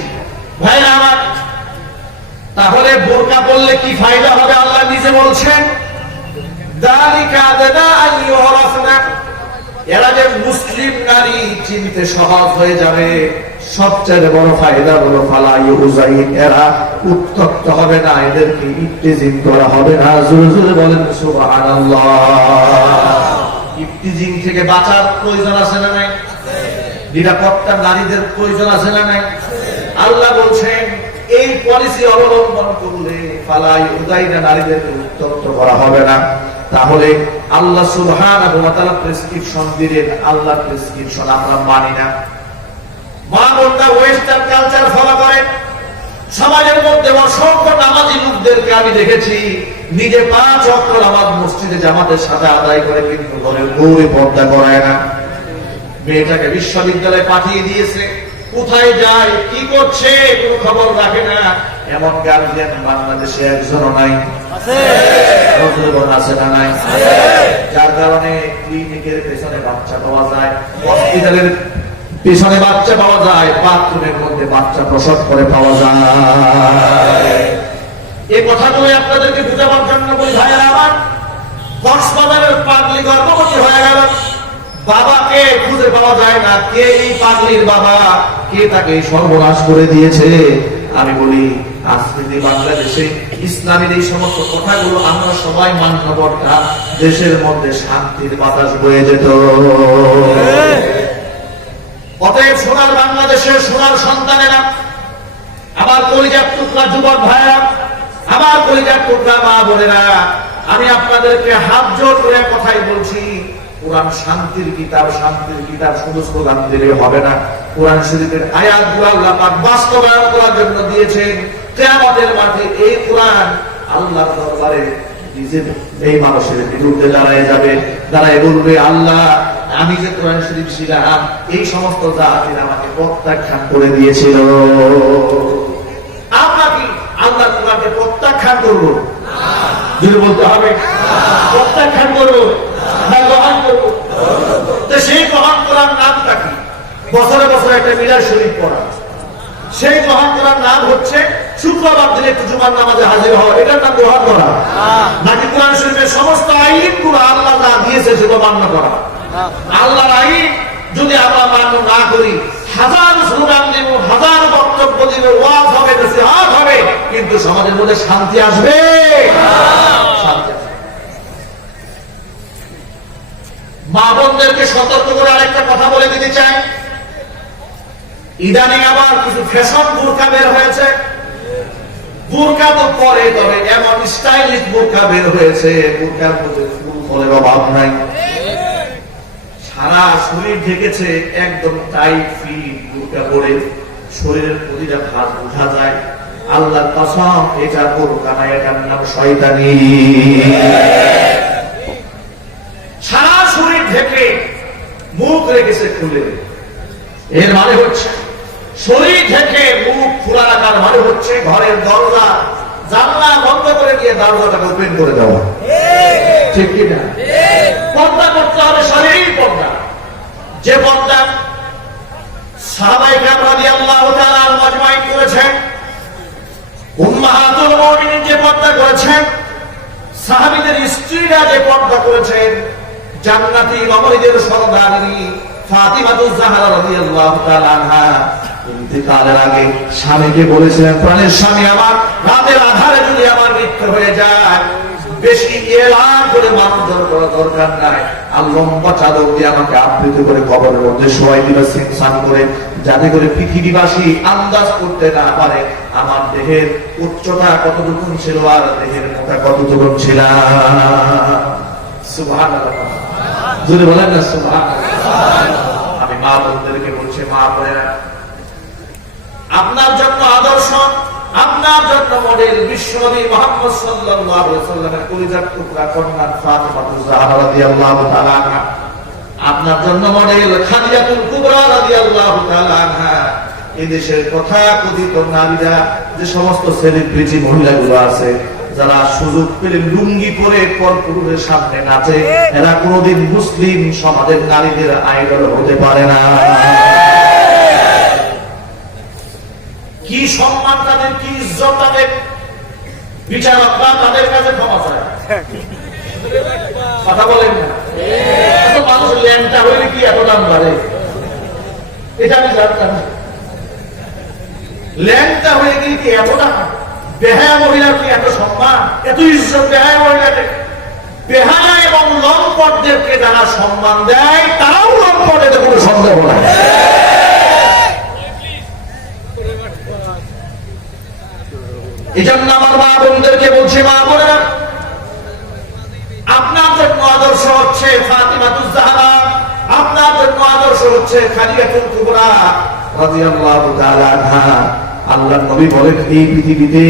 ভাইরা আমার, তাহলে বোরকা পরলে কি ফায়দা হবে? আল্লাহ নিজে বলছেন, যালিকা আদনা আন ইউরাফনা, এরা যে মুসলিম নারী চিনতে সহজ হয়ে যাবে। সবচেয়ে বড় ফায়দা হলো ফালা ইউজাইন, এরা উত্তপ্ত হবে না, এদেরকে ইফতিজিং করা হবে না। জোরে জোরে বলেন সুবহানাল্লাহ। ইফতিজিং থেকে বাঁচার প্রয়োজন আছে না নাই? নিরাপত্তা নারীদের প্রয়োজন আছে না নাই? আল্লাহ বলছেন এই পলিসি অবলম্বন করলে ফালা ইউজাইন, নারীদেরকে উত্তপ্ত করা হবে না। তাহলে আল্লাহ সুবহানাহু ওয়া তাআলা প্রেসক্রিপশন দিলেন, আল্লাহর প্রেসক্রিপশন আমরা মানি না। মা বোনরা ওয়েস্টার্ন কালচার ফলো করেন। সমাজের মধ্যে অসংখ্য নামাজি লোকদেরকে আমি দেখেছি নিজে 5 ওয়াক্ত নামাজ মসজিদে জামাতের সাথে আদায় করে, কিন্তু ঘরের বউরে পর্দা করায় না। মেয়েটাকে বিশ্ববিদ্যালয়ে পাঠিয়ে দিয়েছে, কোথায় যায়, কি করছে, কোনো খবর রাখে না। এমন গার্জিয়ান বাংলাদেশে একজনও নাই। আছে না নাই? যার কারণে ক্লিনিকের পেছনে বাচ্চা পাওয়া যায়, হসপিটালের পেছনে বাচ্চা পাওয়া যায়, বাথরুমের মধ্যে বাচ্চা প্রসব করে পাওয়া যায়। এই কথাগুলো আপনাদেরকে বুঝাবার জন্য বলি ভাইয়েরা আমার। কক্সবাজারের পাগলি গর্ভবতী হয়ে গেল, বাবাকে খুঁজে পাওয়া যায় না। কে এই পাগলির বাবা? কে তাকে সর্বনাশ করে দিয়েছে? আমি বলি আজকে যে বাংলাদেশে ইসলামের এই সমস্ত কথাগুলো আমরা সবাই মান্য করতাম, দেশের মধ্যে শান্তির বাতাস বয়ে যেত। অতএব সোনার বাংলাদেশের সোনার সন্তানেরা, আমার কলিজার টুকরা যুবক ভাইরা, আমার কলিজার টুকরা মা বোনেরা, আমি আপনাদেরকে হাত জোর করে কথাই বলছি, কোরআন শান্তির কিতাব, শান্তির কিতাব শুধু স্লোগান দিলে হবে না। কোরআন শরীফের আয়াতগুলো আল্লাহ পাক বাস্তবায়ন করার জন্য দিয়েছেন। কিয়ামতের মাঠে এই কোরআন আল্লাহর দরবারে নিজের এই মানুষের বিরুদ্ধে দাঁড়ায় যাবে, দাঁড়ায় বলবে, আল্লাহ আমি যে কোরআন শরীফ ছিলাম এই সমস্ত জাতিরা আমাকে প্রত্যাখ্যান করে দিয়েছিল। আমরা কি আল্লাহ কোরআনকে প্রত্যাখ্যান করবো? যদি বলতে হবে প্রত্যাখ্যান করবো না গ্রহণ করবো? তো সেই গ্রহণ করার নামটা কি? বছরে বছরে একটা মিলাদ শরীফ পড়া। সেই গ্রহণ করার নাম হচ্ছে শুক্রবার দিনে একটু জুমার নামাজে হাজির হওয়া, এটার নাম গ্রহণ করা? নাকি কোরআন শরীফের সমস্ত আইনগুলো আল্লাহ যা দিয়েছে সেটা মান্য করা? আল্লাহর আইন যদি আমরা মান্য না করি, হাজার স্লোগান দেব, হাজার বক্তব্য দিব, ওয়াজ হবে, নসিহত হবে, কিন্তু সমাজের মধ্যে শান্তি আসবে? শান্তি আসবে। মা বোনদেরকে সতর্ক করে আরেকটা কথা বলে দিতে চাই। ইদানিং আবার কিছু ফ্যাশন বোরকা বের হয়েছে। বোরকা তো পরে, তবে এমন স্টাইলিশ বোরকা বের হয়েছে, বোরকার মধ্যে ফুল ফলের অভাব নাই, সারা শরীর ঢেকেছে, একদম টাইট ফিট বোরকা পরে শরীরের প্রতিটা ভাঁজ বোঝা যায়। আল্লাহর কসম, এটা বোরকা না, এটার নাম শয়তানি। সারা শরীর ঢেকে মুখ রেখেছে খুলে, এর মানে হচ্ছে শরীর থেকে মুখ খোলা রাখার মানে হচ্ছে ঘরের দরজা জানলা বন্ধ করে দিয়ে দরজাটাকে ওপেন করে দেওয়া। ঠিক কিনা? পর্দা করতে হবে, শারীরিক পর্দা। যে পর্দা সাহাবায়ে কেরাম রাদিয়াল্লাহু তাআলা আজমাইন করেছেন, উম্মাহাতুল মুমিনিন যে পর্দা করেছেন, সাহাবীদের স্ত্রীরা যে পর্দা করেছেন, জান্নাতি রমণীদের সর্দারিনী ফাতিমাতুজ জাহরা রাদিয়াল্লাহু তাআলা আনহা ইন্তেকালের আগে স্বামীকে বলেছিলেন, প্রাণের স্বামী আমার, রাতের আধারে যদি আমার মৃত্যু হয়ে যায়, বেশি এলান করে মানধর করা দরকার নাই, আর লম্বা চাদর দিয়ে আমাকে আবৃত করে কবরের মধ্যে শোয়াই দিল সিনসান করে, যাতে করে পৃথিবীবাসী আন্দাজ করতে না পারে আমার দেহের উচ্চতা কতটুকু ছিল আর দেহের মোটা কতটুকু ছিল। সুবহানাল্লাহ, যদি বলেন না সুবহানাল্লাহ। আমি মা বোনদেরকে বলছি, মা বোনেরা, আপনার জন্য আদর্শ, আপনার জন্য মডেল বিশ্বনবী মুহাম্মদ সাল্লাল্লাহু আলাইহি ওয়াসাল্লামের কলিজার টুকরা কন্যা ফাতিমাতুজ জাহরা রাদিয়াল্লাহু তাআলা আনহা, আপনার জন্য মডেল খাদিজাতুল কুবরা রাদিয়াল্লাহু তাআলা আনহা। এই দেশের তথাকথিত নারীরা, যে সমস্ত সেলিব্রিটি মহিলাগুলো আছে, যারা সুযোগ পেলে লুঙ্গি পরে পরপুরুষের সামনে নাচে, এরা কোনোদিন মুসলিম সমাজের নারীদের আইডল হতে পারে না। কি সম্মান তাদের, কি ইজ্জত তাদের, বিচারকরা তাদের কাছে ক্ষমা চায়। কথা বলেন না? এত মানুষ ল্যাংটা হইলে কি এত দাম বাড়ে? এটা আমি জানতাম। ল্যাংটা হয়ে গেলে কি এত দাম? বেহায়া মহিলার কি এত সম্মান, এত ইজ্জত বেহায়া মহিলাদের? বেহায়া এবং লম্পটদেরকে যারা সম্মান দেয়, তারাও লম্পট, এতে কোনো সন্দেহ নাই। এই জন্য আমার মা বোনদেরকে বলছি, মা বোনেরা, আপনার জন্য আদর্শ হচ্ছে ফাতিমাতুজ জাহরা, আপনার জন্য আদর্শ হচ্ছে খাদিজাতুল কুবরা রাদিয়াল্লাহু তাআলা আনহা। আল্লাহর নবী বলেন, এই পৃথিবীতে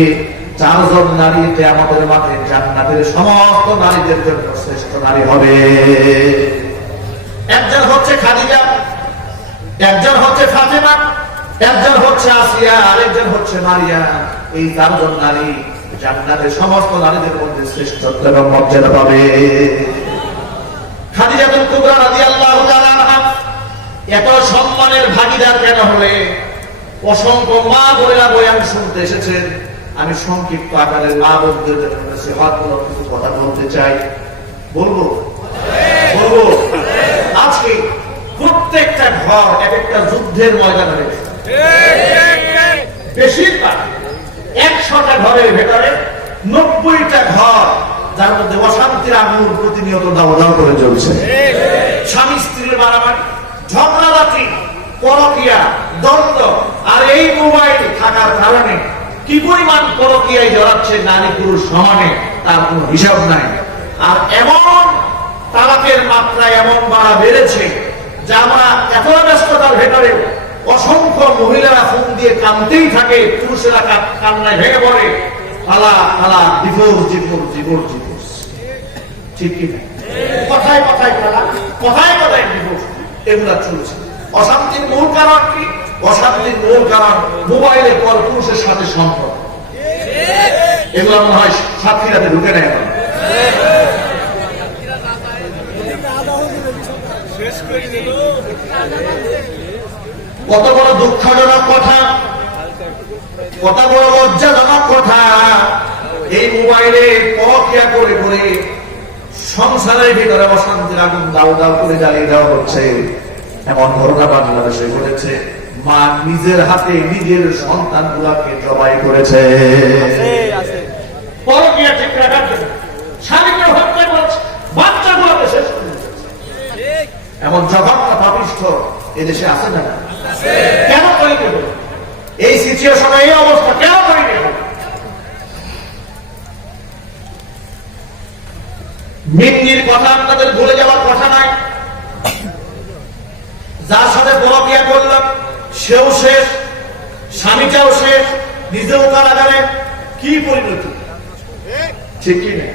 চারজন নারী কিয়ামতের মাঠে জান্নাতের সমস্ত নারীদের জন্য শ্রেষ্ঠ নারী হবে। একজন হচ্ছে খাদিজা, একজন হচ্ছে ফাতেমা, একজন হচ্ছে আসিয়া, আরেকজন হচ্ছে মারিয়া। এই চারজন নারী জান্নাতের সমস্ত নারীদের মধ্যে শ্রেষ্ঠত্ব এবং মর্যাদা পাবে। খাদিজাতুল কুবরা রাদিয়াল্লাহু তাআলা আনহা এত সম্মানের ভাগীদার কেন হলে? অসংখ্য মা বোনেরা বয়ান শুনতে এসেছেন, আমি সংক্ষিপ্ত আকারে মা বোনদের জন্য নসিহতমূলক কিছু কথা বলতে চাই। বলবো? আজকে প্রত্যেকটা ঘর এক একটা যুদ্ধের ময়দান হয়েছে। বেশিরভাগ 100টা ঘরের ভেতরে 90টা ঘর, যার মধ্যে অশান্তির আগুন প্রতিনিয়ত দাও করে চলছে। স্বামী স্ত্রীর মারামারি, ঝগড়াঝাটি, পরকীয়া, দ্বন্দ্ব, আর এই মোবাইল থাকার কারণে কি পরিমাণ পরকীয়ায় জড়াচ্ছে নারী পুরুষ সমানে, তার কোনো হিসাব নাই। আর এমন তালাকের মাত্রা এমন বাড়া বেড়েছে যে আমরা এত ব্যস্ততার ভেতরে অসংখ্য মহিলারা ফোন দিয়ে কাঁদতেই থাকে, পুরুষেরা কান্নায় ভেঙে পড়ে, ডিভোর্স। ঠিক কি না? কথায় কথায় তালাক, কথায় কথায় ডিভোর্স, এগুলা চলছে। অশান্তির মূল কারণ কি? অশান্তির মূল কারণ মোবাইলে পরপুরুষের সাথে সম্পর্ক। এগুলো মনে হয় সাতক্ষীরাতে ঢুকে নেয় এখন। কত বড় দুঃখজনক কথা, কত বড় লজ্জাজনক কথা। এই মোবাইলে পরকিয়া করে করে সংসারের ভিতরে অশান্তির আগুন দাও দাও করে জ্বালিয়ে দেওয়া হচ্ছে। এমন ঘটনা বাংলাদেশে ঘটেছে, মা নিজের হাতে নিজের সন্তান গুলাকে জবাই করেছে পরকিয়া ঠিক রাখার জন্য। স্বামীকে হত্যা করেছে, বাচ্চা গুলাকে শেষ করে দিয়েছে। এমন জঘন্য পাপিষ্ঠ এদেশে আছে না? কেন তৈরি করবে এই সিচুয়েশনে, এই অবস্থা কেন তৈরি করবে? মিন্নির কথা আপনাদের ভুলে যাওয়ার কথা নাই। যার সাথে পরকিয়া করলাম সেও শেষ, স্বামীটাও শেষ, নিজেও কারাগারে। কি পরিণতি? ঠিক কি না?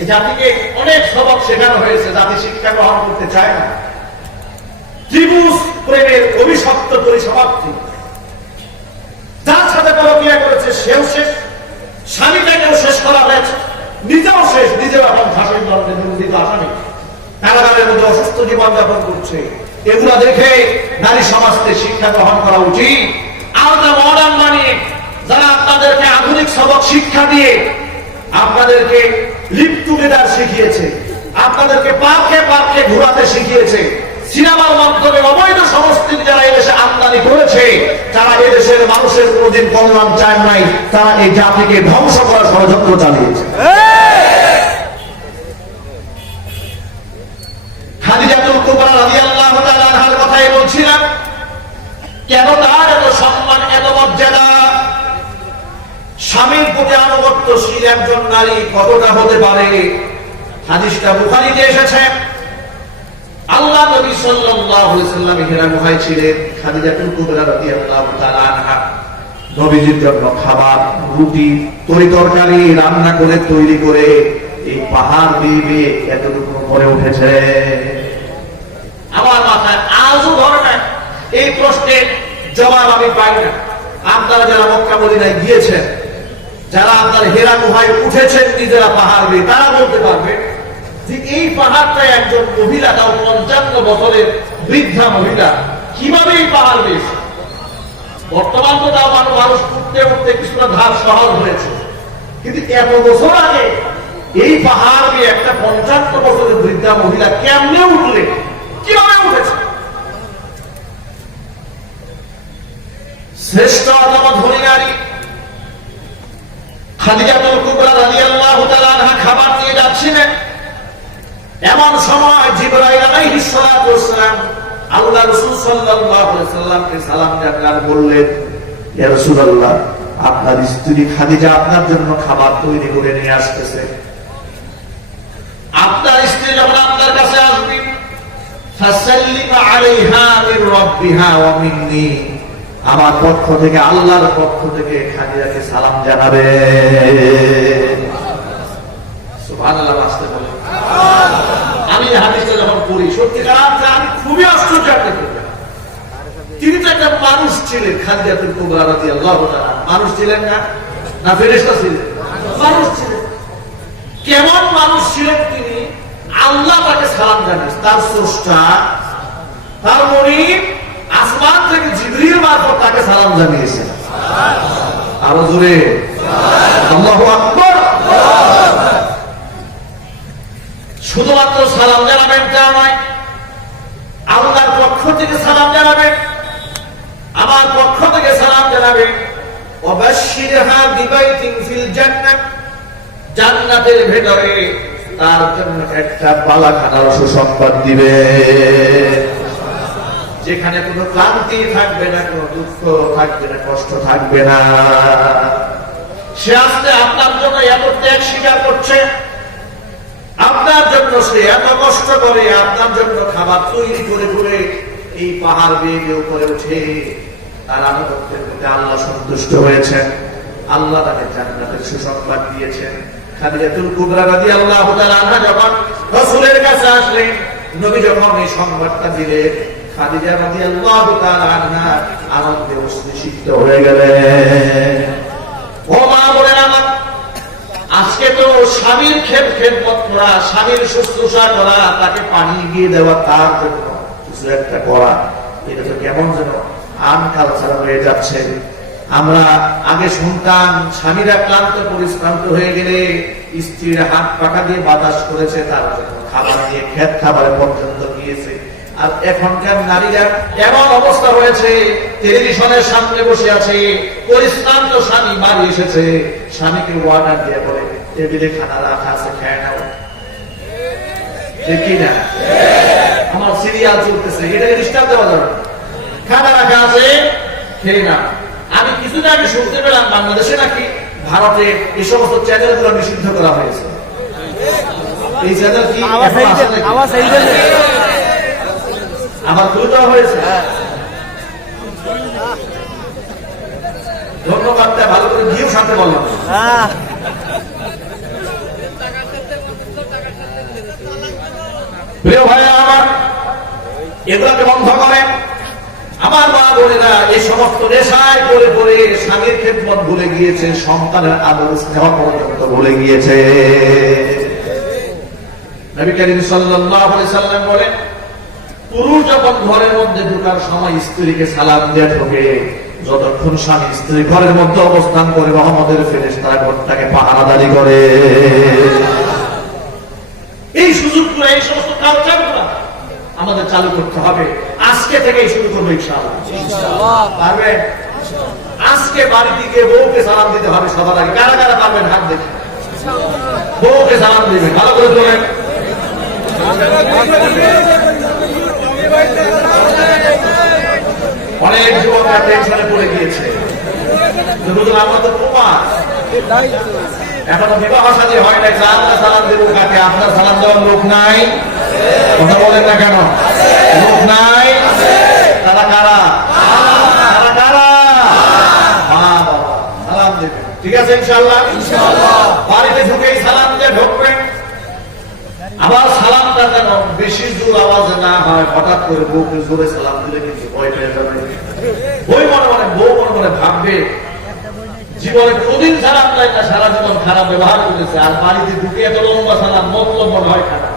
এই জাতিকে অনেক সবক শেখানো হয়েছে, জাতি শিক্ষা গ্রহণ করতে চায় না। ত্রিভুজ প্রেমের অভিশপ্ত পরিসমাপ্তি। যার সাথে পরকিয়া করেছে সেও শেষ, স্বামীটাকেও শেষ করা হয়েছে, নিজেও শেষ, নিজেও এখন ফাঁসির দণ্ডে নির্যাতিত আসামি, কারাগারের মধ্যে অসুস্থ জীবনযাপন করছে। এগুলা দেখে নারী সমাজকে শিক্ষা গ্রহণ করা উচিত। আলাদা মডার্ন বানিয়ে যারা আপনাদেরকে আধুনিক সবক শিক্ষা দিয়ে আপনাদেরকে লিভ টুগেদার শিখিয়েছে, আপনাদেরকে পার্কে পার্কে ঘোরাতে শিখিয়েছে, সিনেমার মাধ্যমে অবৈধ সংস্কৃতি যারা এদেশে আমদানি করেছে, যারা এদেশের মানুষের কোনদিন কল্যাণ চায় নাই, তারা এই জাতিকে ধ্বংস করার ষড়যন্ত্র চালিয়েছে। খাদিজাতুল কুবরা রাদিয়াল্লাহু তাআলা আনহার কথাই বলছিলাম। কেন তার এত সম্মান, এত মর্যাদা? স্বামীর প্রতি আনুগত্যশীল একজন নারী কতটা হতে পারে? হাদিসটা বুখারীতে এসেছে। আল্লাহ নবী সাল্লাল্লাহু আলাইহি ওয়াসাল্লাম হিরা গুহায় ছিলেন। খাদিজাতুল কুবরা রাদিয়াল্লাহু তাআলা আনহা নবীজির জন্য খাবার, রুটি, তরকারি রান্না করে তৈরি করে এই পাহাড় দিয়ে এতটুকু করে উঠেছে। আমার মাথায় আজও ধরে না, এই প্রশ্নের জবাব আমি পাই না। আপনারা যারা মক্কা মদিনায় গিয়েছেন, যারা আপনার হেরা গুহায় উঠেছেন নিজেরা পাহাড় দিয়ে, তারা বলতে পারবে যে এই পাহাড়টা একজন মহিলা, তাও 55 বছরের বৃদ্ধা মহিলা, কিভাবে এই পাহাড় দিয়েছে। বর্তমান তো তাও মানুষ উঠতে উঠতে কিছুটা ধার সহজ হয়েছে, কিন্তু এত বছর আগে এই পাহাড় দিয়ে একটা 55 বছরের বৃদ্ধা মহিলা কেমনে উঠলে, কিভাবে উঠেছে? শ্রেষ্ঠ অথবা ধনী নারী খাদিজাতুল কুবরা রাদিয়াল্লাহু তাআলা আনহা খাবার নিয়ে যাচ্ছিলেন। এমন সময় জিবরাইল আলাইহিস সালাতু ওয়াস সালাম আল্লাহ রাসূল সাল্লাল্লাহু আলাইহি ওয়াসাল্লামকে সালাম জানান, বললেন, ইয়া রাসূলুল্লাহ, আপনার স্ত্রী খাদিজা আপনার জন্য খাবার তৈরি করে নিয়ে আসতেছে। আপনার স্ত্রী যখন আপনার কাছে আসবে, ফাসাল্লিম আলাইহা মির রাব্বিহা ওয়া মিন্নি, আমার পক্ষ থেকে, আল্লাহর পক্ষ থেকে খাদিজাকে সালাম জানাবে। সুবহানাল্লাহ। আসতে বলে আমি হাদিসটা যখন পড়ি, সত্যিকার আমি খুবই আশ্চর্য। তিনি তো একটা মানুষ ছিলেন, খাদিজাতুল কুবরা রাদিয়াল্লাহু তাআলা। মানুষ ছিলেন না? না ফেরেশতা ছিলেন? মানুষ ছিলেন। কেমন মানুষ ছিলেন তিনি? আল্লাহ তাকে সালাম জানিয়েছে, তার স্রষ্টা, তার মুনিব আসমান থেকে জিবরিল মারফত তাকে সালাম জানিয়েছেন। আরো জোরে আল্লাহু আকবার। শুধুমাত্র সালাম জানাবেন তা নয়, আল্লাহর পক্ষ থেকে সালাম জানাবেন, আমার পক্ষ থেকে সালাম জানাবেন। ওয়াবাশশিরহা বিবাইতিন ফিল জান্নাহ, জান্নাতের ভেতরে তার জন্য একটা বালাখানার সুসংবাদ দিবে, যেখানে কোনো ক্লান্তি থাকবে না, কোনো দুঃখ থাকবে না, কষ্ট থাকবে না। সে আসতে আপনার জন্য এত ত্যাগ স্বীকার করছে, আপনার জন্য সে এত কষ্ট করে, আপনার জন্য খাবার তৈরি করে করে এই পাহাড় বেয়ে উপরে উঠে তার আনুগত্যের প্রতি আল্লাহ সন্তুষ্ট হয়েছেন। আল্লাহ তাকে জান্নাতের সুসংবাদ দিয়েছেন। খাদিজাতুল কুবরা রাদিয়াল্লাহু তাআলা আনহা যখন রাসূলের কাছে আসলেন, নবী যখন এই সংবাদটা দিলেন, খাদিজা রাদিয়াল্লাহু তাআলা আনহা আনন্দে উচ্ছ্বসিত হয়ে গেলেন। ও মা বলেন আমার, আজকে তো স্বামীর খেদমত করা, স্বামীর শুশ্রূষা করা, তাকে পানি গিয়ে দেওয়া, তার জন্য কিছু একটা করা, এটা তো কেমন যেন আনকালচার হয়ে যাচ্ছে। আমরা আগে শুনতাম স্বামীরা ক্লান্ত পরিশ্রান্ত হয়ে গেলে স্ত্রীর হাত পাখা দিয়ে বাতাস করেছে, তার জন্য খাবার দিয়ে খেত খাবারে পর্যন্ত গিয়েছে। আর এখনকার নারীরা এমন অবস্থা হয়েছে, টেলিভিশনের সামনে বসে আছে, পরিশ্রান্ত স্বামী বাড়ি এসেছে, স্বামীকে অর্ডার দিয়ে বলে টেবিলে খানা রাখা আছে, খেয়ে নাও। দেখি না আমার সিরিয়াল চলতেছে, এটাকে ডিস্টার্ব দেওয়া যাবে না। খানা রাখা আছে, খেয়ে না। আমি কিছুদিন আগে শুনতে পেলাম বাংলাদেশে নাকি ভারতে এই সমস্ত চ্যানেলগুলো নিষিদ্ধ করা হয়েছে। এই চ্যানেল কি আমার খুলে দেওয়া হয়েছে? ধন্যবাদ, ভালো করে গিয়েও সাথে বললাম। প্রিয় ভাই আমার, এগুলোকে বন্ধ করেন। আমার মা বোনেরা এই সমস্ত নেশায় পড়ে পড়ে স্বামীর খেদমত ভুলে গিয়েছে, সন্তানের আদর স্নেহ পর্যন্ত ভুলে গিয়েছে। নবী করিম সাল্লাল্লাহু আলাইহি সাল্লাম বলেন, পুরুষ যখন ঘরের মধ্যে ঢোকার সময় স্ত্রীকে সালাম দিয়ে ঢোকে, যতক্ষণ স্বামী স্ত্রী ঘরের মধ্যে অবস্থান করে রহমতের ফেরেশতারা ঘরটাকে পাহারাদারি করে। এই সুযোগগুলো, এই সমস্ত কালচারগুলো আমাদের চালু করতে হবে। আজকে থেকেই শুরু করবো ইনশাআল্লাহ। পারবেন? আজকে বাড়িতে গিয়ে বউকে সালাম দিতে হবে সবার আগে। কারা কারা পারবেন হাত দেখে বউকে সালাম দিবেন, ভালো করে বলেন। অনেক যুবকরা টেনশনে পড়ে গিয়েছে, আমরা তো প্রমাণ এখনো বিবাহ শাদী হয় নাই, আমরা সালাম দেবো কাকে? আপনার সালাম দেওয়ার লোক নাই? কথা বলেন না কেন? লোক নাই? তারা কারা? তারা কারা? সালাম দেবেন, ঠিক আছে ইনশাআল্লাহ। বাড়িতে ঢুকেই সালাম দিয়ে ঢুকবেন। আবার সালামটা যেন বেশি জোর আওয়াজে না হয়। হঠাৎ করে বউকে জোরে সালাম দিলে কিন্তু ভয় পেয়ে যাবে। বউ মনে মনে ভাববে জীবনে কোনদিন সালাম দেয় না, সারা জীবন খারাপ ব্যবহার করেছে, আর বাড়িতে ঢুকে এত লম্বা সালাম, মতলব মনে হয় খারাপ।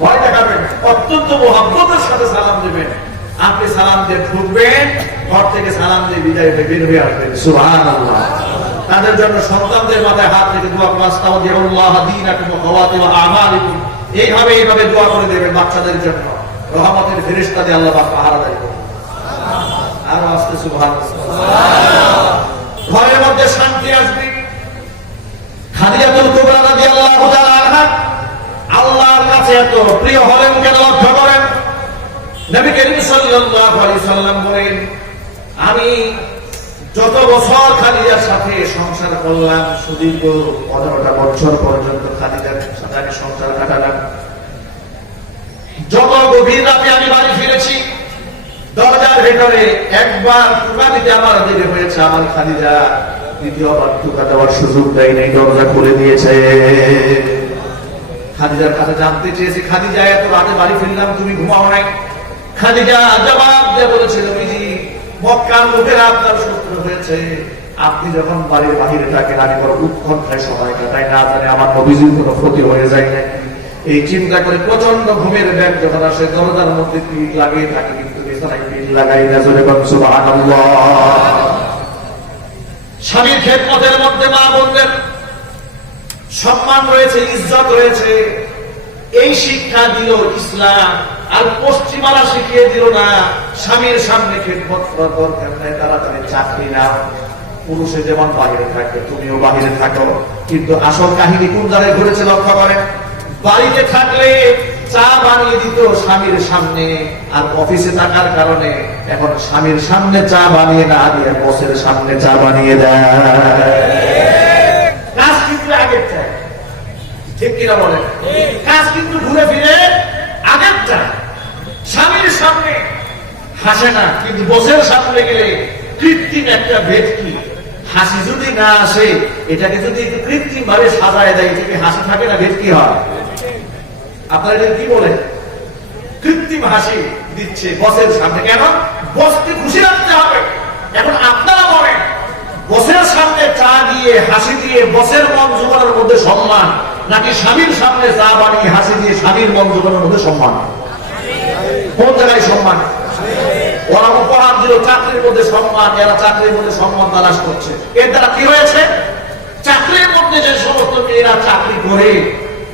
ভয় দেখাবেন, অত্যন্ত মহব্বতের সাথে সালাম দেবেন। আপনি সালাম দিয়ে ঢুকবেন, ঘর থেকে সালাম দিয়ে বিদায় হয়ে বের হয়ে আসবেন। সুবহানাল্লাহ। তাদের জন্য সন্তানদের মাথায় হাত রেখে দোয়া করুন, আস্তাগফিরুল্লাহ দীনাকুম ওয়া খাওয়াতিম আমালিকুম। এইভাবে দোয়া করে দেবেন বাচ্চাদের জন্য। রহমতের ফেরেশতা দিয়ে আল্লাহ পাক পাহারাদারি করবেন। আর আস্তে সুবহানাল্লাহ। ঘরের মধ্যে শান্তি আসবে। খাদিজাতুল কুবরা রাদিয়াল্লাহু তাআলা আনহা আল্লাহর কাছে এত প্রিয় হলেন কেন লক্ষ্য করেন। নবী করিম সাল্লাল্লাহু আলাইহি সাল্লাম বলেন, আমি যত বছর খাদিজার সাথে সংসার করলাম, সুদীর্ঘ 15টা বছর পর্যন্ত খাদিজার সাথে আমি সংসার কাটালাম। যত গভীর রাতে আমি বাড়ি ফিরেছি, দরজার ভেতরে একবার টুকা দিতে আমার দেরি হয়েছে, আমার খাদিজা দ্বিতীয়বার টুকা দেওয়ার সুযোগ দেয় নাই, দরজা খুলে দিয়েছে। খাদিজার কাছে জানতে চেয়েছি, খাদিজা এত রাতে বাড়ি ফিরলাম, তুমি ঘুমাও নাই? খাদিজা জবাব দিয়ে বলেছিল, নবীজি মক্কার লোকেরা আপনার শত্রু হয়েছে, আপনি যখন বাড়ির বাহিরে থাকেন আমি বড় উৎকণ্ঠায় সময় কাটাই, না জানে আমার নবীজির কোনো ক্ষতি হয়ে যায় না। এই চিন্তা করে প্রচন্ড ঘুমের ব্যাগ যখন আসে, দরজার মধ্যে পিঠ লাগিয়ে থাকে, কিন্তু বিছানায় পিঠ লাগাই না। জোরে বলুন সুবহানাল্লাহ। স্বামীর খেদমতের মধ্যে মা বোনদের সম্মান রয়েছে, ইজ্জত রয়েছে। এই শিক্ষা দিল ইসলাম। আর পশ্চিমারা শিখিয়ে দিল না, স্বামীর সামনে খেদমত করার দরকার নাই, তাড়াতাড়ি চাকরি নাও। পুরুষে যেমন বাহিরে থাকে তুমিও বাহিরে থাকো। কিন্তু আসল কাহিনী কোন জায়গায় ঘুরেছে লক্ষ্য করেন। বাড়িতে থাকলে চা বানিয়ে দিত স্বামীর সামনে, আর অফিসে থাকার কারণে এখন স্বামীর সামনে চা বানিয়ে না দিয়ে বসের সামনে চা বানিয়ে দেয়। কাজ কিন্তু আগের চাই, ঠিক কিনা বলেন? কাজ কিন্তু ঘুরে ফিরে আগেরটা। স্বামীর সামনে হাসে না, কিন্তু বসের সামনে গেলে কৃত্রিম একটা ভেটকি হাসি যদি না আসে, এটাকে যদি একটু কৃত্রিম ভাবে সাজায় দেয়, এটাকে হাসি থাকে না, ভেটকি হয়। আপনারা এটা কি বলেন? কৃত্রিম হাসি দিচ্ছে বসের সামনে। কেন? বসকে খুশি রাখতে হবে। এখন আপনারা বলেন, বসের সামনে চা দিয়ে হাসি দিয়ে বসের মন জোগানোর মধ্যে সম্মান, নাকি স্বামীর সামনে চা বানিয়ে হাসি দিয়ে স্বামীর মন জোগানোর মধ্যে সম্মান? কোন জায়গায় সম্মান? ওরা উপহার দিল চাকরির মধ্যে সম্মান, এরা চাকরির মধ্যে সম্মান তালাশ করছে। এর দ্বারা কি হয়েছে? চাকরির মধ্যে যে সমস্ত মেয়েরা চাকরি করে,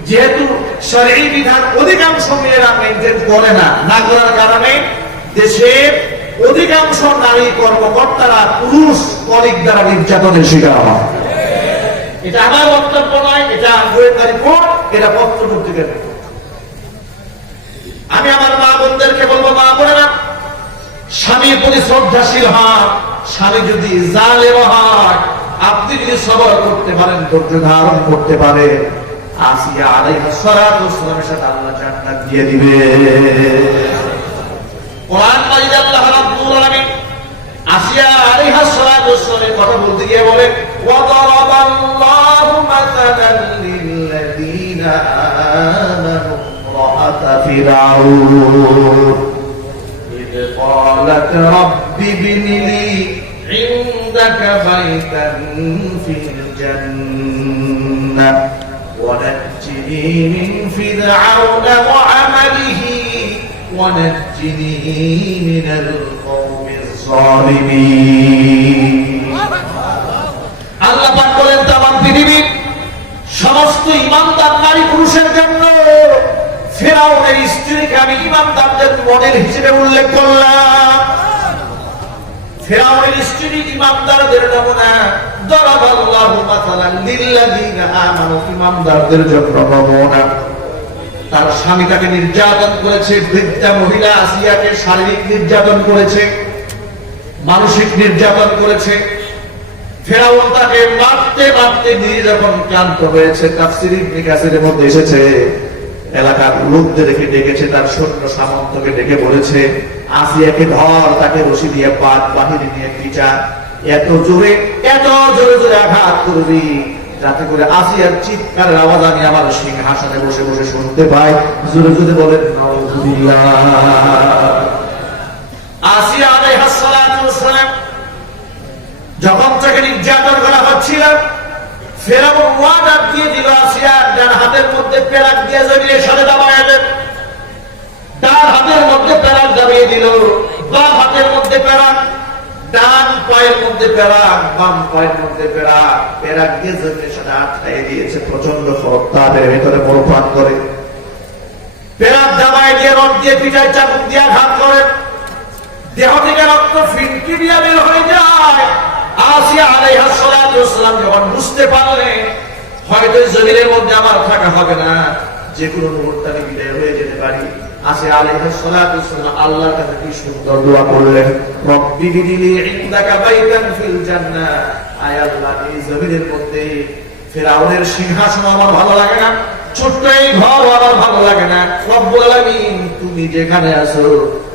যেহেতু শরঈ বিধান অধিকাংশ মেয়েরা মেনটেন করে না, না করার কারণে দেশের অধিকাংশ নারী কর্মকর্তারা পুরুষ কলিগ দ্বারা নির্যাতনের শিকার হয়। এটা আমার বক্তব্য নয়, এটা গোয়েন্দা রিপোর্ট, এটা পত্র-পত্রিকার রিপোর্ট। আমি আমার মা বোনদেরকে বলবো, মা বোনেরা, স্বামীর প্রতি শ্রদ্ধাশীল হন। স্বামী যদি জালেম হয়, আপনি যদি সবর করতে পারেন, ধৈর্য ধারণ করতে পারেন, আসিয়া আলাইহিস সালাতু ওয়াস সালামের সাথে আল্লাহ জান্নাত দিয়ে দিবে। কোরআন মাজিদ আল্লাহ রাব্বুল আলামিন আসিয়া আলাইহিস সালাতু ওয়াস সালামের কথা বলতে গিয়ে বলেন, ওয়া দারাবাল্লাহু মাসালান লিল্লাযীনা আমানু ইমরাআতা ফিরআউন ইয ক্বালাত রাব্বি ইবনি লি ইনদাকা বাইতান ফিল জান্নাহ ونجني من فرعون وعمله ونجني من القوم الظالمين। আল্লাহ পাক বলেন, তামাম পৃথিবীর সমস্ত ঈমানদার নারী পুরুষের জন্য ফিরআউনের স্ত্রীকে আমি ঈমানদারদের মডেল হিসেবে উল্লেখ করলাম। ফিরআউনের স্ত্রী ঈমানদারদের নমুনা। দারাবাল্লাহু মাসালান লিল্লাযীনা আমানু, ঈমানদারদের জন্য নমুনা। তার স্বামী তাকে নির্যাতন করেছে, বৃদ্ধা মহিলা আসিয়াকে শারীরিক নির্যাতন করেছে, মানসিক নির্যাতন করেছে। ফিরআউন তাকে মারতে মারতে নিয়ে যখন ক্লান্ত হয়েছে, তাফসীর ইবনে কাসিরের মধ্যে এসেছে, এলাকার লোকদের ডেকেছে, তার সৈন্য সামন্তকে ডেকে বলেছে, আসিয়াকে ধর, তাকে রশি দিয়ে বাহিরে নিয়ে পিটা, এত জোরে জোরে আঘাত করবি যাতে করে আসিয়ার চিৎকারের আওয়াজ আমি আমার সিংহাসনে বসে বসে শুনতে পাই। জোরে জোরে বলেন নাউযুবিল্লাহ। আসিয়া আলাইহিস সালাতু ওয়াস সালাম যখন তাকে নির্যাতন করা হচ্ছিল, ফিরআউন ওয়াদা দিয়ে দিল, আসিয়া ডান হাতের মধ্যে পেরাক দিয়ে জমিনের সাথে দাবায় দেন। ডান হাতের মধ্যে পেরাক দাবিয়ে দিল, বাম হাতের মধ্যে পেরাক, ডান পায়ের মধ্যে পেরাক, বাম পায়ের মধ্যে পেরাক, পেরাক দিয়ে জমিনের সাথে আটকাই দিয়েছে। প্রচন্ড খরচ, তাদের ভেতরে মরপান করে, পেরাক দাবায় দিয়ে রড দিয়ে পিঠায় চাবুক দিয়ে আঘাত করে, দেহ থেকে রক্ত ফিনকি দিয়ে বের হয়ে যায়। আসিয়া আলাইহিস সালাতু ওয়াস সালাম যখন বুঝতে পারলেন হয়তো জমিনের মধ্যে আমার থাকা হবে না, যে কোনো মুহূর্তে আমি বিদায় হয়ে যেতে পারি, আসিয়া আলাইহিস সালাতু ওয়াস সালাম আল্লাহর কাছে কি সুন্দর দোয়া করলেন, রব্বি বিনি ইনদাকা বাইতান ফিল জান্নাহ। আয় আল্লাহ, এই জমিনের মধ্যে ফিরআউনের সিংহাসন আমার ভালো লাগে না, ছোট্ট এই ঘর আমার ভালো লাগে না। রব্বুল আলামিন, তুমি যেখানে আছো,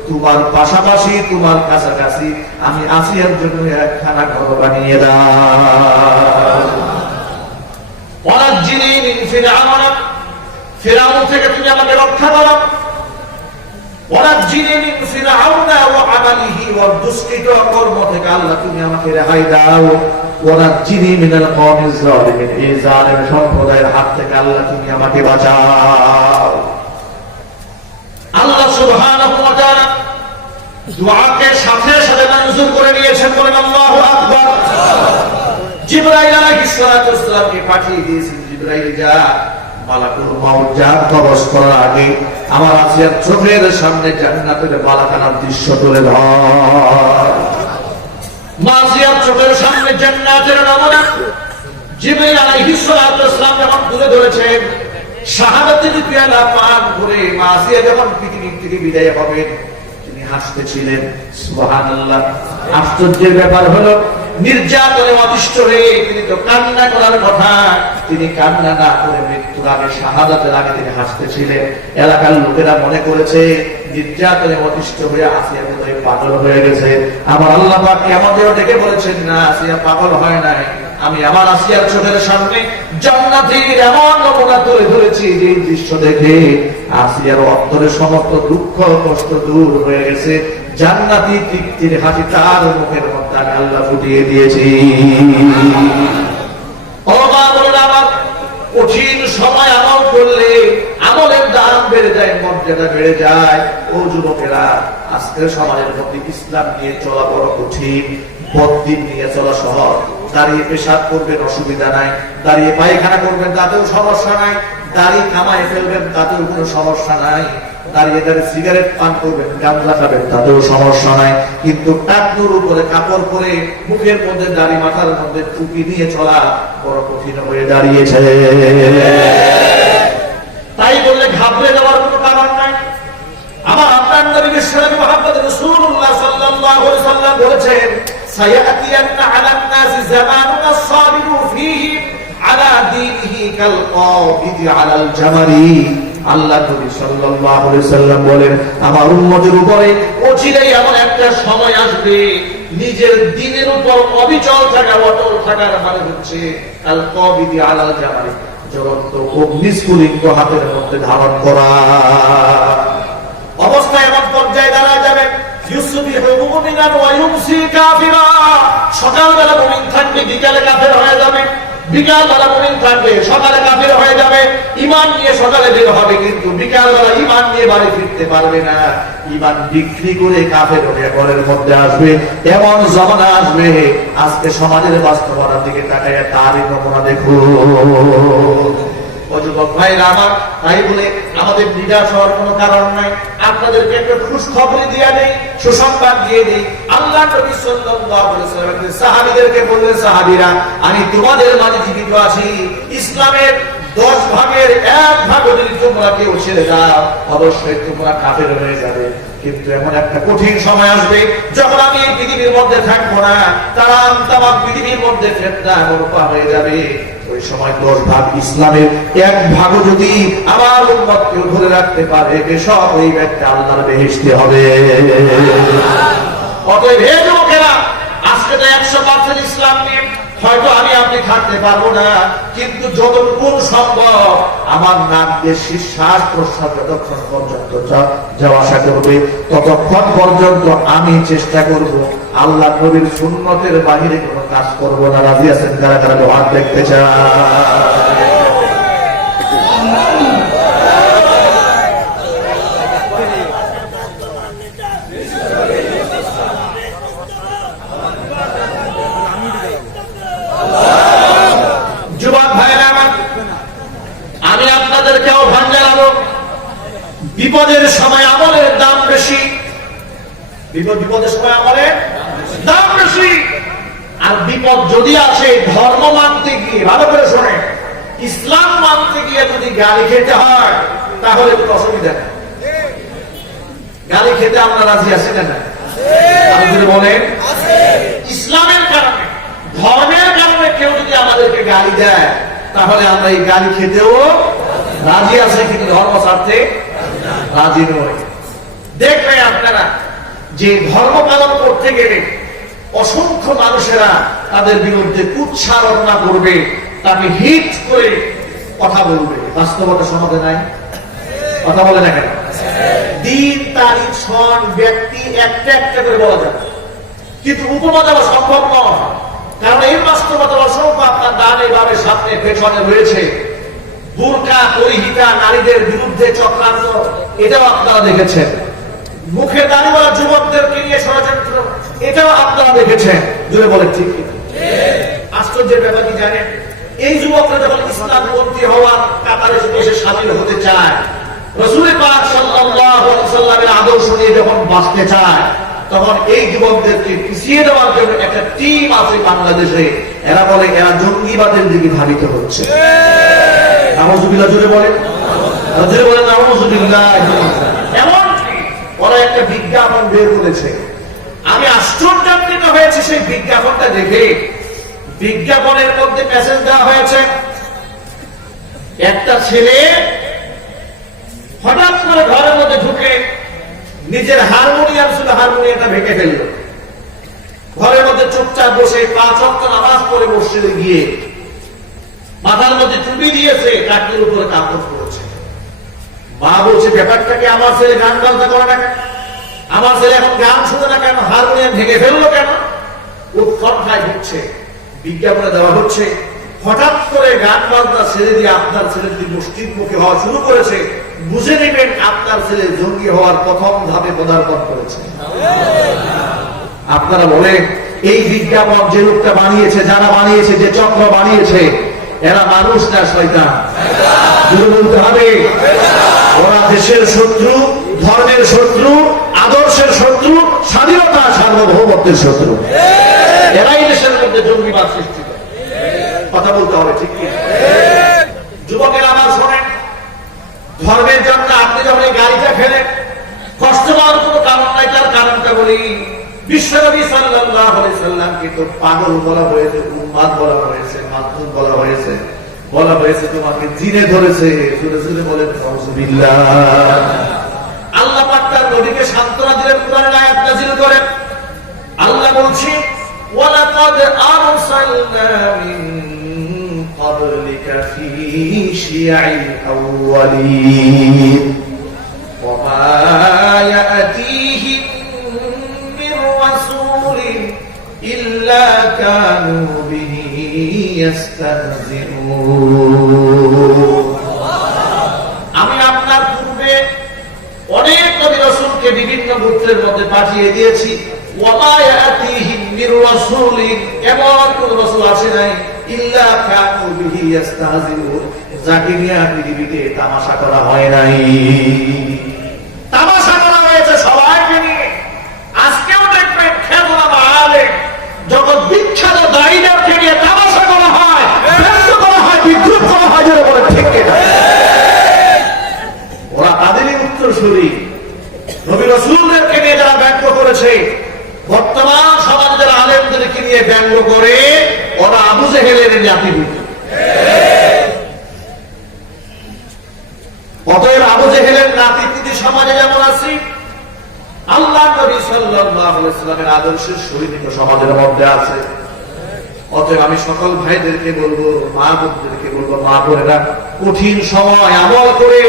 তোমার পাশাপাশি, তোমার কাছাকাছি আমি আসিয়ার জন্য একখানা ঘর বানিয়ে দাও। ওয়ানাজ্জিনি মিন ফিরআউন, ফিরআউন থেকে তুমি আমাকে রক্ষা করো। ওয়ানাজ্জিনি মিন ফিরআউন ওয়া আমালিহি, ওয়া দুষ্কৃত কর্ম থেকে আল্লাহ তুমি আমাকে রেহাই দাও। ওয়ানাজ্জিনি মিনাল কওমিজ যালিমিন, এই জালেম সম্প্রদায়ের হাত থেকে আল্লাহ তুমি আমাকে বাঁচাও। আল্লাহ সুবহানাহু ওয়া তাআলা দুআকে সাথে সাথে মঞ্জুর করে নিয়েছেন, বলেন আল্লাহু আকবার। জিবরাইল আলাইহিস সালাতু ওয়াস সালামকে পাঠিয়ে দিয়েছেন, জিবরাইল যা, মালাকুল মাউত যা, কবজ করার আগে আমার আসিয়ার চোখের সামনে জান্নাতের বালাখানার দৃশ্য তুলে ধর। আসিয়ার চোখের সামনে জান্নাতের নমুনা জিবরাইল আলাইহিস সালাতু ওয়াস সালাম যখন তুলে ধরেছেন, শাহাদাতের পেয়ালা পান করে আসিয়া যখন পৃথিবী থেকে বিদায় হবেন, তিনি হাসতেছিলেন। সুবহানাল্লাহ। আশ্চর্যের ব্যাপার হলো, নির্যাতনে অতিষ্ঠ হয়ে তিনি তো কান্না করার কথা, তিনি কান্না না করে মৃত্যুর আগে, শাহাদাতের আগে তিনি হাসতেছিলেন। এলাকার লোকেরা মনে করেছে নির্যাতনে অতিষ্ঠ হয়ে আসিয়া বোধহয় পাগল হয়ে গেছে। আমার আল্লাহ পাক কিয়ামতেও ডেকে বলেছেন, না আসিয়া পাগল হয় নাই, আমি আমার আসিয়ার চোখের সামনে জান্নাতীর এমন নমুনা তুলে ধরেছি যে দৃশ্য দেখে আসিয়ার অন্তরে সমস্ত দুঃখ কষ্ট দূর হয়ে গেছে। জান্নাতি তৃপ্তির হাসি তার মুখের মধ্যে আমি আল্লাহ ফুটিয়ে দিয়েছি। আমার কঠিন সময় আমল করলে আমলের দাম বেড়ে যায়, মর্যাদা বেড়ে যায়। ও যুবকেরা, আজকের সমাজের মধ্যে ইসলাম নিয়ে চলা বড় কঠিন, বদ্দিন নিয়ে চলা সহজ। দাঁড়িয়ে পেশাব করবেন অসুবিধা নাই, দাঁড়িয়ে পায়খানা করবেন তাতেও সমস্যা নাই, দাড়ি কামায় ফেলবেন তাতেও কোনো সমস্যা নাই, দাঁড়িয়ে দাঁড়িয়ে সিগারেট পান করবেন, গাঁজা খাবেন তাতেও সমস্যা নাই। কিন্তু টাকনুর উপরে কাপড় পরে মুখের মধ্যে দাড়ি, মাথার মধ্যে টুপি নিয়ে চলা বড় কঠিন হয়ে দাঁড়িয়েছে। তাই বললে ঘাবড়ে যাওয়ার কোনো কারণ নাই। আমার আপনার নবী বিশ্বনবী মুহাম্মদ রাসূলুল্লাহ সাল্লাল্লাহু আলাইহি সাল্লাম বলেছেন, সায়াতিয়ান্না আলান নাসি জামানুন আস-সাবিরু ফীহি আলা দীনিহি কাল কাবিদি আলাল জামারি। আল্লাহ নবী সাল্লাল্লাহু আলাইহি সাল্লাম বলেন, আমার উম্মতের উপরে অচিরেই এমন একটা সময় আসবে, নিজের দ্বীনের উপর অবিচল থাকা, অটল থাকার মানে হচ্ছে কাল কাবিদি আলাল জামারি, জ্বলন্ত অগ্নিস্ফুলিঙ্গ হাতের মধ্যে ধারণ করা অবস্থা এমন পর্যায়ে দাঁড়া যাবে, সকালবেলা মুমিন থাকবে, বিকালে কাফের হয়ে যাবে, বিকালবেলা মুমিন থাকবে, সকালে কাফের হয়ে যাবে। ঈমান নিয়ে সকালে বের হবে, কিন্তু বিকালবেলা ঈমান নিয়ে বাড়ি ফিরতে পারবে না। ঈমান বিক্রি করে কাফের হয়ে ঘরের মধ্যে আসবে। এমন জমানা আসবে, আজকে সমাজের বাস্তবতার দিকে তাকায় তারই নমুনা দেখুন। যুবক ভাইরা আমার, তাই বলে আমাদের নিরাশ হওয়ার কোনো কারণ নাই। আপনাদেরকে একটা খুশখবরি দিয়ে নেই, সুসংবাদ দিয়ে নেই। আল্লাহ নবী সাল্লাল্লাহু আলাইহি ওয়াসাল্লাম সাহাবীদেরকে বললেন, সাহাবীরা, আমি তোমাদের মাঝে জীবিত আছি। ইসলামের 10 ভাগের 1 ভাগ যদি তোমরা কেউ ছেড়ে দাও, অবশ্যই তোমরা কাফের হয়ে যাবে। কিন্তু এমন একটা কঠিন সময় আসবে যখন আমি এই পৃথিবীর মধ্যে থাকবো না, তামাম পৃথিবীর মধ্যে ফেতনা বরপা হয়ে যাবে। ওই সময় 10 ভাগ ইসলামের 1 ভাগও যদি আমার উম্মতকে ধরে রাখতে পারে, সব ওই ব্যক্তি আল্লাহর বেহেশতে হবে। অতএব হে যুবকেরা, আজকে তো 100% ইসলাম নিয়ে হয়তো আমি আপনি থাকতে পারবো না, কিন্তু যতটুকু সম্ভব আমার নাক দিয়ে শ্বাস প্রশ্বাস যতক্ষণ পর্যন্ত যাওয়া আসা করবে, ততক্ষণ পর্যন্ত আমি চেষ্টা করব আল্লাহ নবীর সুন্নতের বাহিরে কোনো কাজ করব না। রাজি আছেন যারা যারা হাত দেখতে চায়? বিপদের সময় আমলের দাম বেশি, বিপদের সময় আমলের দাম বেশি। আর বিপদ যদি আসে ধর্ম মানতে গিয়ে, ভালো করে শোনে, ইসলাম মানতে গিয়ে যদি গালি খেতে হয়, তাহলে কোনো অসুবিধা নেই। গালি খেতে আমরা রাজি আছি না? আপনি যদি বলেন ইসলামের কারণে, ধর্মের কারণে কেউ যদি আমাদেরকে গালি দেয়, তাহলে আমরা এই গালি খেতেও রাজি আছে, কিন্তু ধর্ম ছাড়তে রাজি নয়। দেখবেন আপনারা যে ধর্ম পালন করতে গেলে অসংখ্য মানুষেরা তাদের বিরুদ্ধে কুৎসারণা করবে, তাকে হিট করে কথা বলবে। বাস্তবতা সমাজে নাই, কথা বলে না কেন? দিন, তারিখ, সন, ব্যক্তি একটা একটা করে বলা যাবে, কিন্তু উপমা দেওয়া সম্ভব নয়। কারণ এই বাস্তবতা অসংখ্য আপনার ডানে বামে সামনে পেছনে রয়েছে। বুরকা পরিহিতা নারীদের বিরুদ্ধে চক্রান্ত, এটাও আপনারা দেখেছেন। মুখে দাড়িওয়ালা যুবকদেরকে নিয়ে ষড়যন্ত্র, এটাও আপনারা দেখেছেন। জুড়ে বলে ঠিক? আশ্চর্যের ব্যাপার কি জানেন? এই যুবকরা যখন ইসলামপন্থী হওয়ার কাতারে এসে সামিল হতে চায়, রাসূল পাক সাল্লাল্লাহু আলাইহি ওয়াসাল্লামের আদর্শ নিয়ে যখন বাঁচতে চায়, তখন এই যুবকদেরকে পিছিয়ে দেওয়ার জন্য একটা টিম আছে বাংলাদেশে। এরা বলে এরা জঙ্গিবাদের দিকে ধাবিত হচ্ছে। নাউযুবিল্লাহ, জুড়ে বলে, জুড়ে বলে নাউযুবিল্লাহ। এমনকি ওরা একটা বিজ্ঞাপন বের করেছে, আমি আশ্চর্যান্বিত হয়েছে সেই বিজ্ঞাপনটা দেখে। বিজ্ঞাপনের মধ্যে মেসেজ দেওয়া হয়েছে, একটা ছেলে হঠাৎ করে ঘরের মধ্যে ঢুকে নিজের হারমোনিয়াম ছিল, হারমোনিয়ামটা ভেঙে ফেলল। ঘরের মধ্যে চুপচাপ বসে 5 ওয়াক্ত নামাজ পড়ে মসজিদে গিয়ে মাথার মধ্যে টুপি দিয়েছে, কাঠের উপরে কাপড় পড়েছে। মা বলছে, ব্যাপারটাকে আমার ছেলে গান বাজনা করে না কেন, আমার ছেলে এখন গান শুনে না কেন, হারমোনিয়াম ভেঙে ফেললো কেন? উৎকণ্ঠায় হচ্ছে, বিজ্ঞাপনে দেওয়া হচ্ছে, হঠাৎ করে গান বাজনা ছেড়ে দিয়ে আপনার ছেলে যদি মসজিদমুখী হওয়া শুরু করেছে, বুঝে নেবেন আপনার ছেলে জঙ্গি হওয়ার প্রথম ধাপে পদার্পণ করেছে। আপনারা বলেন, এই বিজ্ঞাপন যে লোকটা বানিয়েছে, যারা বানিয়েছে, যে চক্র বানিয়েছে, এরা মানুষ না শয়তান? বলতে হবে, ওরা দেশের শত্রু, ধর্মের শত্রু, আদর্শের শত্রু, স্বাধীনতা সার্বভৌমত্বের শত্রু। এরাই দেশের মধ্যে জঙ্গিবাদ সৃষ্টি করে। কথা বলতে হবে, ঠিক কি? যুবকের আমার শোনেন, ধর্মের জন্য আপনি যখন এই গাড়িটা ফেলেন, কষ্ট পাওয়ার কোনো কারণ নাই। তার কারণটা বলি, বিশ্বনবী সাল্লাল্লাহু আলাইহি সাল্লামকে তো পাগল বলা হয়েছে, উম্মাদ বলা হয়েছে, মাধ্যম বলা হয়েছে, বলা হয়েছে তোমাকে জিনে ধরেছে। জোরে জোরে বলেন নাউযুবিল্লাহ। আল্লাহ পাক তার নবীকে সান্ত্বনা দিলেন, কোরআনের আয়াত নাযিল করেন। আল্লাহ বলছে, ওয়ালাকাদ আরসালনা মিন ক্বাবলিকা ফী শিয়াইল আউয়ালিন ওয়া মা ইয়াতিহিম মির রাসূলিন ইল্লা কানু বিহি ইস্তাহজিউন। আমি আপনার পূর্বে অনেক নবী রাসূলকে বিভিন্ন গোত্রের মধ্যে পাঠিয়ে দিয়েছি। ওয়া মা ইয়াতিহিম মির রাসূলিন, এমন কোন রাসূল আসে নাই, ইল্লা কানু বিহি ইস্তাহজিউন, যাকে নিয়ে পৃথিবীতে তামাশা করা হয় নাই। তামাশা করা হয়েছে সবাইকে নিয়ে। আজকেও দেখবেন খেতনা আলেম, জগৎ বিখ্যাত দায়ীদেরকে নিয়ে তামাশা করা হয়, ব্যঙ্গ করা হয়, বিদ্রুপ করা হয়। যারা বলে ঠিক কিনা? ওরা তাদেরই উত্তরসূরি। নবী রাসূলদেরকে নিয়ে যারা ব্যঙ্গ করেছে, বর্তমান সমাজে যারা আলেমদেরকে নিয়ে ব্যঙ্গ করে, ওরা আবু জেহেলের জাতিভূত। অতএব আবু জেহেলের নাতিপুতি সমাজে যেমন আছি, আল্লাহ নবী সাল্লাল্লাহু আলাইহি ওয়াসাল্লামের আদর্শের শহীদ সমাজের মধ্যে আছে। অতএব আমি সকল ভাইদেরকে বলবো, মা বোনদেরকে বলবো, মা বোনেরা কঠিন সময় আমল করে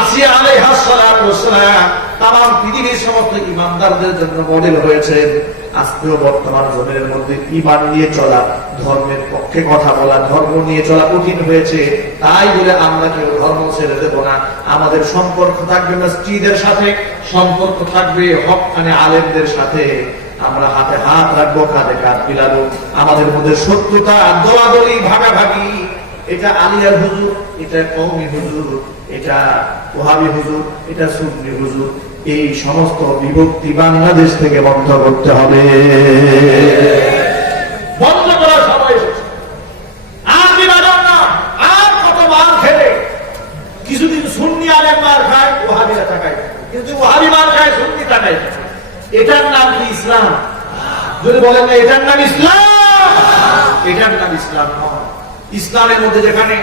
আসিয়া আলাইহিস সালাতু ওয়াসসালাম তামাম পৃথিবীর সমস্ত ইমানদারদের জন্য মডেল হয়েছেন। আজকেও বর্তমান জমিনের মধ্যে ঈমান নিয়ে চলা, ধর্মের পক্ষে কথা বলা, ধর্ম নিয়ে চলা কঠিন হয়েছে। তাই বলে আমরা কেউ ধর্ম ছেড়ে দেব না। আমাদের সম্পর্ক থাকবে মসজিদের সাথে, সম্পর্ক থাকবে হক্কানে আলেমদের সাথে। আমরা হাতে হাত রাখবো, কাঁধে কাঁধ মিলাবো। আমাদের মধ্যে শত্রুতা, দলাদলি, ভাগাভাগি, এটা আলিয়ার হুজুর, এটা কওমি হুজুর, এটা ওহাবি হুজুর, এটা সুন্নি হুজুর, এই সমস্ত বিভক্তি বাংলাদেশ থেকে বন্ধ করতে হবে। বন্ধ করার সময় এসেছে। আর বিভাজন না, আর কত মার খেলে। কিছুদিন সুন্নি আলেম মার খায়, ওহাবিরা টাকায়, কিন্তু ওহাবি মার খায়, সুন্নি টাকায়। এটার নাম কি ইসলাম? যদি বলেন না এটার নাম ইসলাম, এটার নাম ইসলাম নয়। ইসলামের মধ্যে যেখানে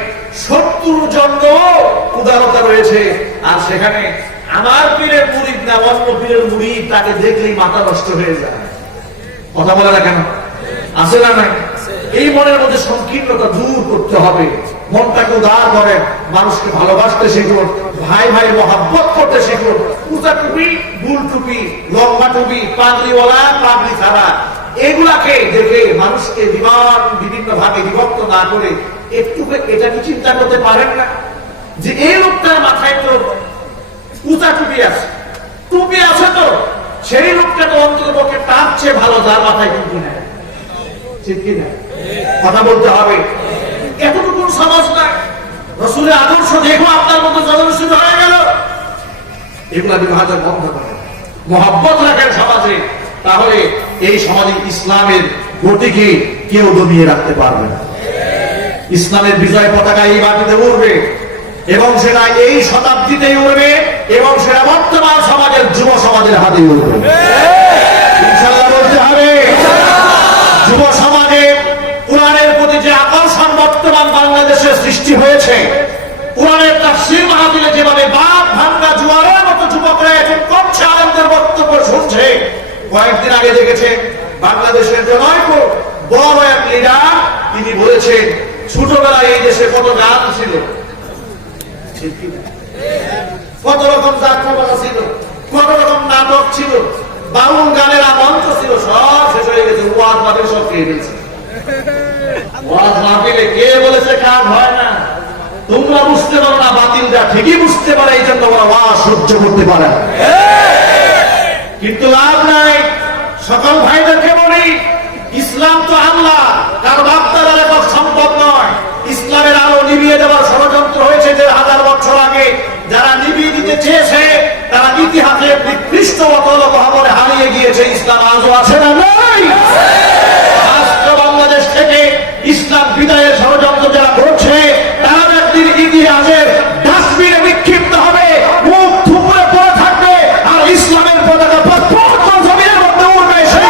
শত্রুর জন্য উদারতা রয়েছে, আর সেখানে আমার পীরের মুরিদ না অন্য পীরের মুরিদ, তাকে দেখলেই মাথা নষ্ট হয়ে যায়। কথা বলে না কেন? আছে না নাই? এই মনের মধ্যে সংকীর্ণতা দূর করতে হবে। মনটাকে উদার করেন, মানুষকে ভালোবাসতে শিখুন, ভাই ভাই মহাব্বত করতে শিখুন। উঁচা টুপি, বুল টুপি, লম্বা টুপি, পাগড়িওয়ালা, পাগড়ি ছাড়া, এগুলাকে দেখে মানুষকে বিভিন্ন ভাগে বিভক্ত না করে একটু এটা কি চিন্তা করতে পারেন না যে এই লোকটার মাথায় তো উঁচা টুপি আছে, টুপি আছে, তো সেই লোকটা তো অন্তত পক্ষে তার চেয়ে ভালো, যার মাথায় টুপি নেয়। ঠিক কিনা? কথা বলতে হবে। এতটুকু সমাজ নাই। রাসূলের আদর্শ দেখো আপনার মতো জনশুদ্ধ হয়ে গেল। এগুলা বিভাজন বন্ধ করে মহব্বত রাখেন সমাজে, তাহলে এই সমাজে ইসলামের গতিকে কেউ দমিয়ে রাখতে পারবে না। ইসলামের বিজয় পতাকা এই মাটিতে উড়বে, এবং সেটা এই শতাব্দীতেই উড়বে, এবং সেটা বর্তমান সমাজের যুব সমাজের হাতে উড়বে। ইনশাআল্লাহ বলতে হবে। যুব সমাজে কোরআনের প্রতি যে আকর্ষণ বর্তমান বাংলাদেশে সৃষ্টি হয়েছে, কোরআনের তাফসীর মাহফিলে যেভাবে বাপ ভাঙ্গা জোয়ারের মতো যুবকরা এখন কমছে আলেমদের বক্তব্য চলছে। কয়েকদিন আগে দেখেছে বাংলাদেশের জনৈক বড় এক লিডার, তিনি বলেছেন ছোটবেলায় এই দেশে কত গান ছিল, ঠিক কি না? কত রকম যাত্রাপালা ছিল, কত রকম নাটক ছিল, বাউল গানের মঞ্চ ছিল, সব শেষ হয়ে গেছে। ওয়াজ মাহফিল সব খেয়ে ফেলছে। ওয়াজ মাহফিলে কে বলেছে কাজ হয় না? তোমরা বুঝতে পারো না, বাতিলরা ঠিকই বুঝতে পারে, এই জন্য ওরা ওয়াজ সহ্য করতে পারে না। কিন্তু লাভ নাই। সকল ভাইদেরকে বলি, ইসলাম তো আল্লাহ, কার বাপদাদার একক সম্ভব নয়। ইসলামের আলো নিভিয়ে দেওয়ার ষড়যন্ত্র হয়েছে 1000 বছর আগে। যারা নিভিয়ে দিতে চেয়েছে তারা ইতিহাসে নিকৃষ্ট মতলবে হারিয়ে গিয়েছে। ইসলাম আজও আছে না নাই? রাষ্ট্র বাংলাদেশ থেকে ইসলাম বিদায়ের ষড়যন্ত্র যারা করছে, তারা একদিন ইতিহাসের ডাস্টবিনে নিক্ষিপ্ত হবে, মুখ থুবড়ে পড়ে থাকবে, আর ইসলামের পতাকা জমিনের মধ্যে উঠবে। সেই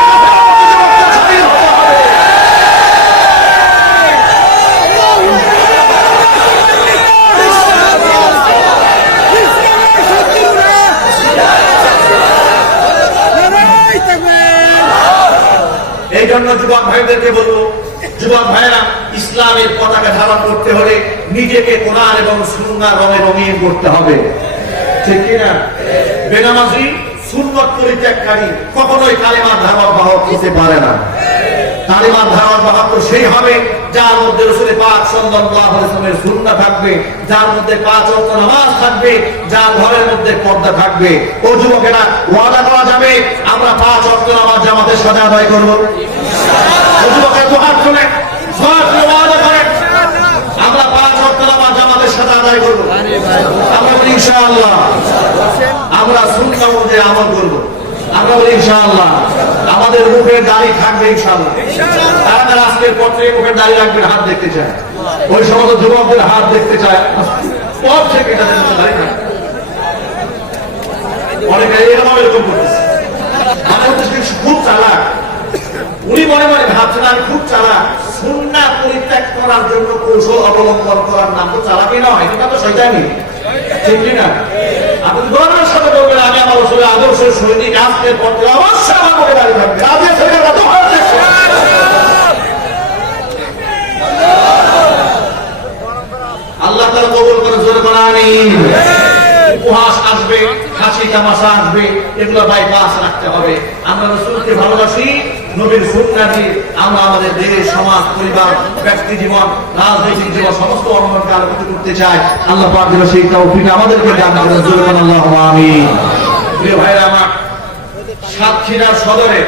এই জন্য যুবক ভাইদেরকে বলবো, যুবক ভাইরা, ইসলামের পতাকা ধারণ করতে হলে নিজেকে কোরআন এবং সুন্নাহর রঙে রঙিন করতে হবে, ঠিক কিনা? বেনামাজি সুন্নত পরিত্যাগকারী কখনোই কালেমার ধারক বাহক হতে পারে না। কালেমার ধারক বাহক তো সেই হবে যার মধ্যে রাসূল পাক সাল্লাল্লাহু আলাইহি ওয়াসাল্লামের সুন্নাহ থাকবে, যার মধ্যে 5 ওয়াক্ত নামাজ থাকবে, যার ঘরের মধ্যে পর্দা থাকবে। ও যুবকেরা, ওয়াদা করা যাবে আমরা 5 ওয়াক্ত নামাজ জামাতের সাথে আদায় করব। ও যুবকেরা, দুহাত তুলে ওয়াদা করেন আমরা 5 ওয়াক্ত নামাজ জামাতের সাথে আদায় করব। আমরা বলি ইনশাআল্লাহ। আমরা সুন্নাহ অনুযায়ী আমল করব। আমরা বলি ইনশাআল্লাহ। আমাদের মুখের দাড়ি থাকবে ইনশাআল্লাহ। তারা তারা আজকের পর থেকে মুখের দাড়ি রাখবে, হাত দেখতে চায়। ওই সমস্ত যুবকদের হাত দেখতে চায়, পর থেকে তাদের মুখে দাড়ি থাকবে। অনেকে এরকম করতেছে। আমার খুব চালাক, উনি মনে মনে ভাবছেন আমি খুব চালাক। সুন্নাহ পরিত্যাগ করার জন্য কৌশল অবলম্বন করার নাম তো চালাকি নয়, এটা তো শয়তানি, ঠিক না? আপনি গর্বের সাথে বলবেন আমি আমার রাসূলের আদর্শের সৈনিক, আজকের পর থেকে অবশ্যই আমার মুখে দাঁড়িয়ে থাকবে। আজকে ছেলেরা তো হাত দেখছে। আল্লাহ তাআলা কবুল করে, জোরে বলেন আমিন। উপহাস আসবে, হাসি তামাশা আসবে, এগুলো বাইপাস রাখতে হবে। আমরা রাসূলকে ভালোবাসি, নবীর সুন্নাহ দিয়ে আমরা আমাদের দেশ, সমাজ, পরিবার, ব্যক্তি জীবন, রাজনৈতিক জীবন সমস্ত অঙ্গনকে আলোকিত করতে চাই। আল্লাহ পাক যেন সেই তৌফিক আমাদেরকে দান করেন, জোরে বলেন আল্লাহুম্মা আমিন। প্রিয় ভাইরা আমার, সাতক্ষীরা সদরে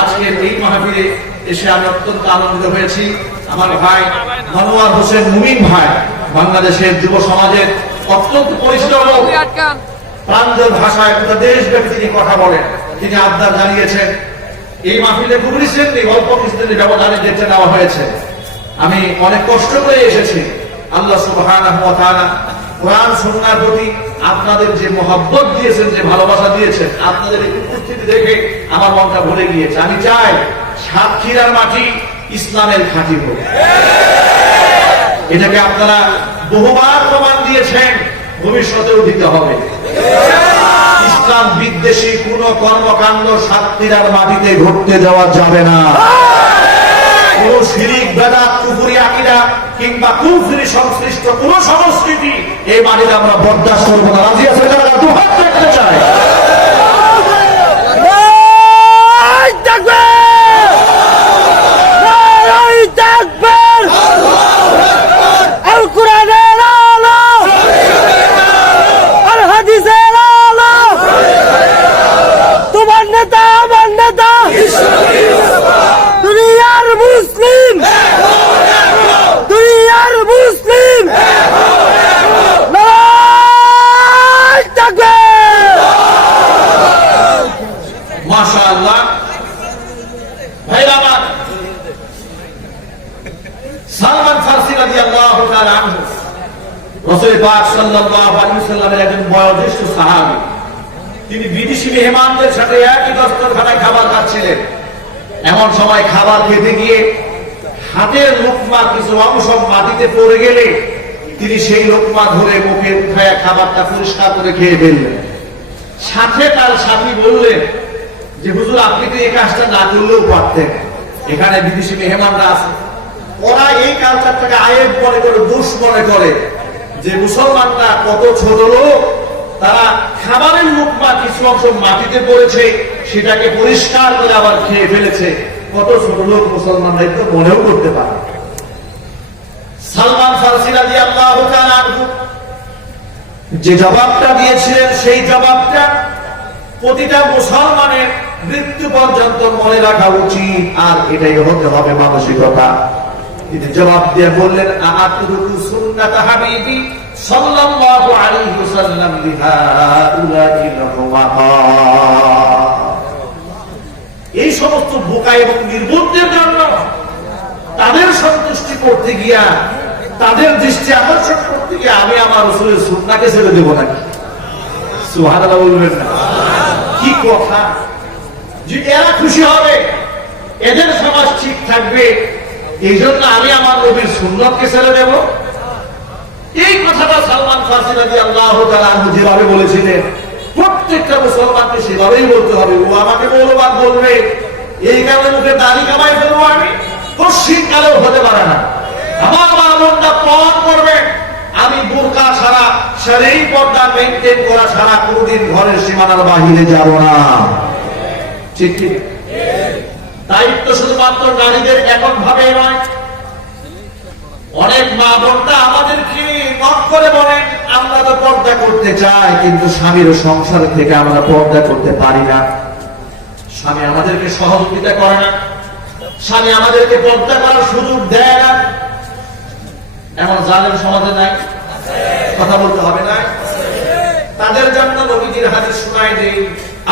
আজকের এই মাহফিলে এসে আমি অত্যন্ত আনন্দিত হয়েছি। আমার ভাই মনোয়ার হোসেন মুমিন ভাই বাংলাদেশের যুব সমাজের অত্যন্ত পরিচিত লোক, প্রাঞ্জল ভাষায় গোটা দেশব্যাপী তিনি কথা বলেন। তিনি আবদার জানিয়েছেন এই মাহফিলে খুব রিসেন্টলি অল্প কিছুদিনের ব্যবধানে দেখতে নেওয়া হয়েছে। আমি অনেক কষ্ট করে এসেছি। আল্লাহ সুবহানাহু ওয়া তাআলা কোরআন সুন্নাহর প্রতি আপনাদের যে মহব্বত দিয়েছেন, যে ভালোবাসা দিয়েছেন, আপনাদের এই উপস্থিতি দেখে আমার মনটা ভরে গিয়েছে। আমি চাই সাতক্ষীরার মাটি ইসলামের ঘাঁটি হোক। এটাকে আপনারা বহুবার প্রমাণ দিয়েছেন, ভবিষ্যতেও দিতে হবে। ইসলাম বিদ্বেষী কোন কর্মকাণ্ড সাতক্ষীরার মাটিতে ঘটতে দেওয়া যাবে না। কোন শিরিক, বেদাত, কুফরি আকীদা কিংবা কুফরি সংশ্লিষ্ট কোন সংস্কৃতি এই মাটিতে আমরা বরদাস্ত করব না। রাজি আছেন যারা? দুহাত দেখতে চাই। রাসূল পাক সাল্লাল্লাহু আলাইহি ওয়াসাল্লামের একজন বয়োজ্যেষ্ঠ সাহাবী, তিনি বিদেশি মেহমানদের সাথে একই দস্তরখানায় খাবার খাচ্ছিলেন। এমন সময় খাবার খেতে গিয়ে হাতের লোকমা কিছু অংশ মাটিতে পড়ে গেলে তিনি সেই লোকমা ধরে মুখে উঠায় খাবারটা পরিষ্কার করে খেয়ে ফেললেন। সাথে তার সাথী বললেন, যে হুজুর আপনি তো এই কাজটা না করলেও পারতেন, এখানে বিদেশি মেহমানরা আছে, ওরা এই কালচারটাকে আয়েব মনে করে, দোষ মনে করে যে মুসলমানরা কত ছোট লোক, তারা খাবারের লুকমা কিছু অংশ মাটিতে পড়েছে, সেটাকে পরিষ্কার করে আবার খেয়ে ফেলেছে। কত ছোট লোক মুসলমানরা তো মনেও করতে পারে। সালমান ফারসি রাদিয়াল্লাহু তাআলা আনহু যে জবাবটা দিয়েছিলেন, সেই জবাবটা প্রতিটা মুসলমানের মৃত্যু পর্যন্ত মনে রাখা উচিত, আর এটাই হতে হবে মানসিকতা। তিনি জবাব দিয়ে বললেন, আআতুরুকু সুন্নাত হাবিবি সাল্লাল্লাহু আলাইহি ওয়াসাল্লাম বিহাউলাইল হুমাকা। এই সমস্ত বোকা এবং নির্বুদ্ধের জন্য তাদের সন্তুষ্টি করতে গিয়া, তাদের দৃষ্টি আকর্ষণ করতে গিয়ে আমি আমার রাসূলের সুন্নাহকে ছেড়ে দেব নাকি? সুবহানাল্লাহ বলবেন না? কি কথা! যে এরা খুশি হবে, এদের সমাজ ঠিক থাকবে, এই জন্য আমি আমার নবীর সুন্নাহকে ছেড়ে দেব? এই কথাটা সালমান ফারসি রাদিয়াল্লাহু তাআলা আনহু যেভাবে বলেছিলেন, প্রত্যেকটা মুসলমানকে সেভাবেই বলতে হবে। ও আমাকে মৌলবাদ বলবে, এই কারণে মুখে দাড়ি কামাই ফেলবো আমি, পশ্চিম কালেও হতে পারে না। আমার মা বোনটা পণ করবে, আমি বোরকা ছাড়া, শারীরিক পর্দা মেইনটেইন করা ছাড়া কোনোদিন ঘরের সীমানার বাহিরে যাব না। ঠিক ঠিক। দায়িত্ব শুধুমাত্র নারীদের একক ভাবে নয়। অনেক মা বোনটা আমাদেরকে নক করে বলেন, আমরা তো পর্দা করতে চাই, কিন্তু স্বামীর সংসার থেকে আমরা পর্দা করতে পারি না। স্বামী আমাদেরকে সহযোগিতা করে না, স্বামী আমাদেরকে পর্দা করার সুযোগ দেয় না। এমন জালেম সমাজে নাই? কথা বলতে হবে না? তাদের জন্য নবীজির হাদিস শোনায় দেই।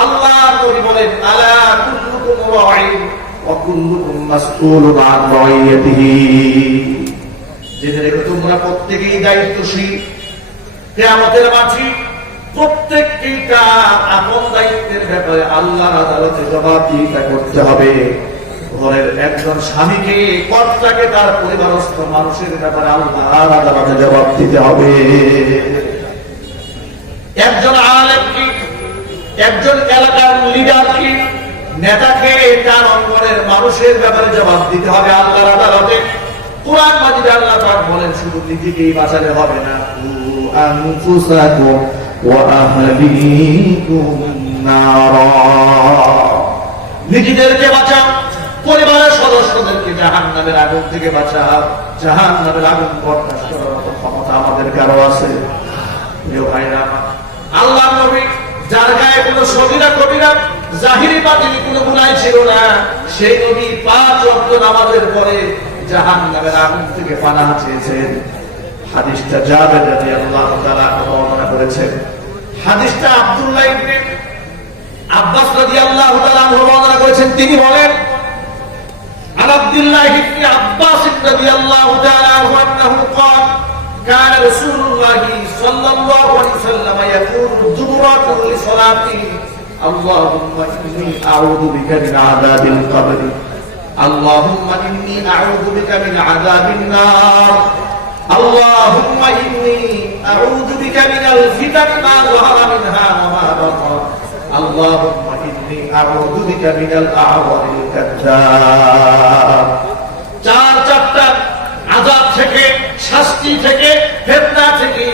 আল্লাহর নবী বলেন, আলা কুল্লুকুম রাঈন ওয়া কুল্লুকুম মাসউলুন আন রাইয়াতিহি। জেনে রেখো, তোমরা প্রত্যেকেই দায়িত্বশীল। কিয়ামতের মাঠে প্রত্যেককেই তার আপন দায়িত্বের ব্যাপারে আল্লাহর আদালতে জবাবদিহিতা করতে হবে। ঘরের একজন স্বামীকে, কর্তাকে তার পরিবারস্থ মানুষের ব্যাপারে আল্লাহর আদালতে জবাব দিতে হবে। একজন আলেমকে, একজন এলাকার লিডারকে, নেতাকে তার অঙ্গনের মানুষের ব্যাপারে জবাব দিতে হবে আল্লাহর আদালতে। কুরআন মাজিদে আল্লাহ পাক বলেন, শুধু নিজেকেই বাঁচালে হবে না, আনফুসাকুম ওয়া আহলিকুম নারা। নিজেদেরকে বাঁচাও, পরিবারের সদস্যদেরকে জাহান্নামের আগুন থেকে বাঁচাও। জাহান্নামের আগুন বরদাস্ত করার মতো ক্ষমতা আমাদের কারো আছে? প্রিয় ভাইরা, আল্লাহর নবী, যার গায়ে কোনো সগীরা কবিরা, জাহিরি বাতিনি কোনো গুনাহ ছিল না, সেই নবী 5 ওয়াক্ত নামাজের পরে জাহান্নামের আগুন থেকে পানাহ চেয়েছেন। হাদিসটা জাবের রাদিয়াল্লাহু তাআলা বর্ণনা করেছেন। হাদিসটা আব্দুল্লাহ ইবনে আব্বাস রাদিয়াল্লাহু তাআলা বর্ণনা করেছেন। তিনি বলেন, عن عبد الله بن عباس رضي الله تعالى عنه قال كان رسول الله صلى الله عليه وسلم يقول دبرات لصلاته اللهم إني أعوذ بك من عذاب القبر اللهم إني أعوذ بك من عذاب النار اللهم إني أعوذ بك من الفتن ما ظهر منها وما بطن اللهم إني أعوذ بك من الأعور الكذاب। চারটা আযাব থেকে, শাস্তি থেকে, ফিতনা থেকে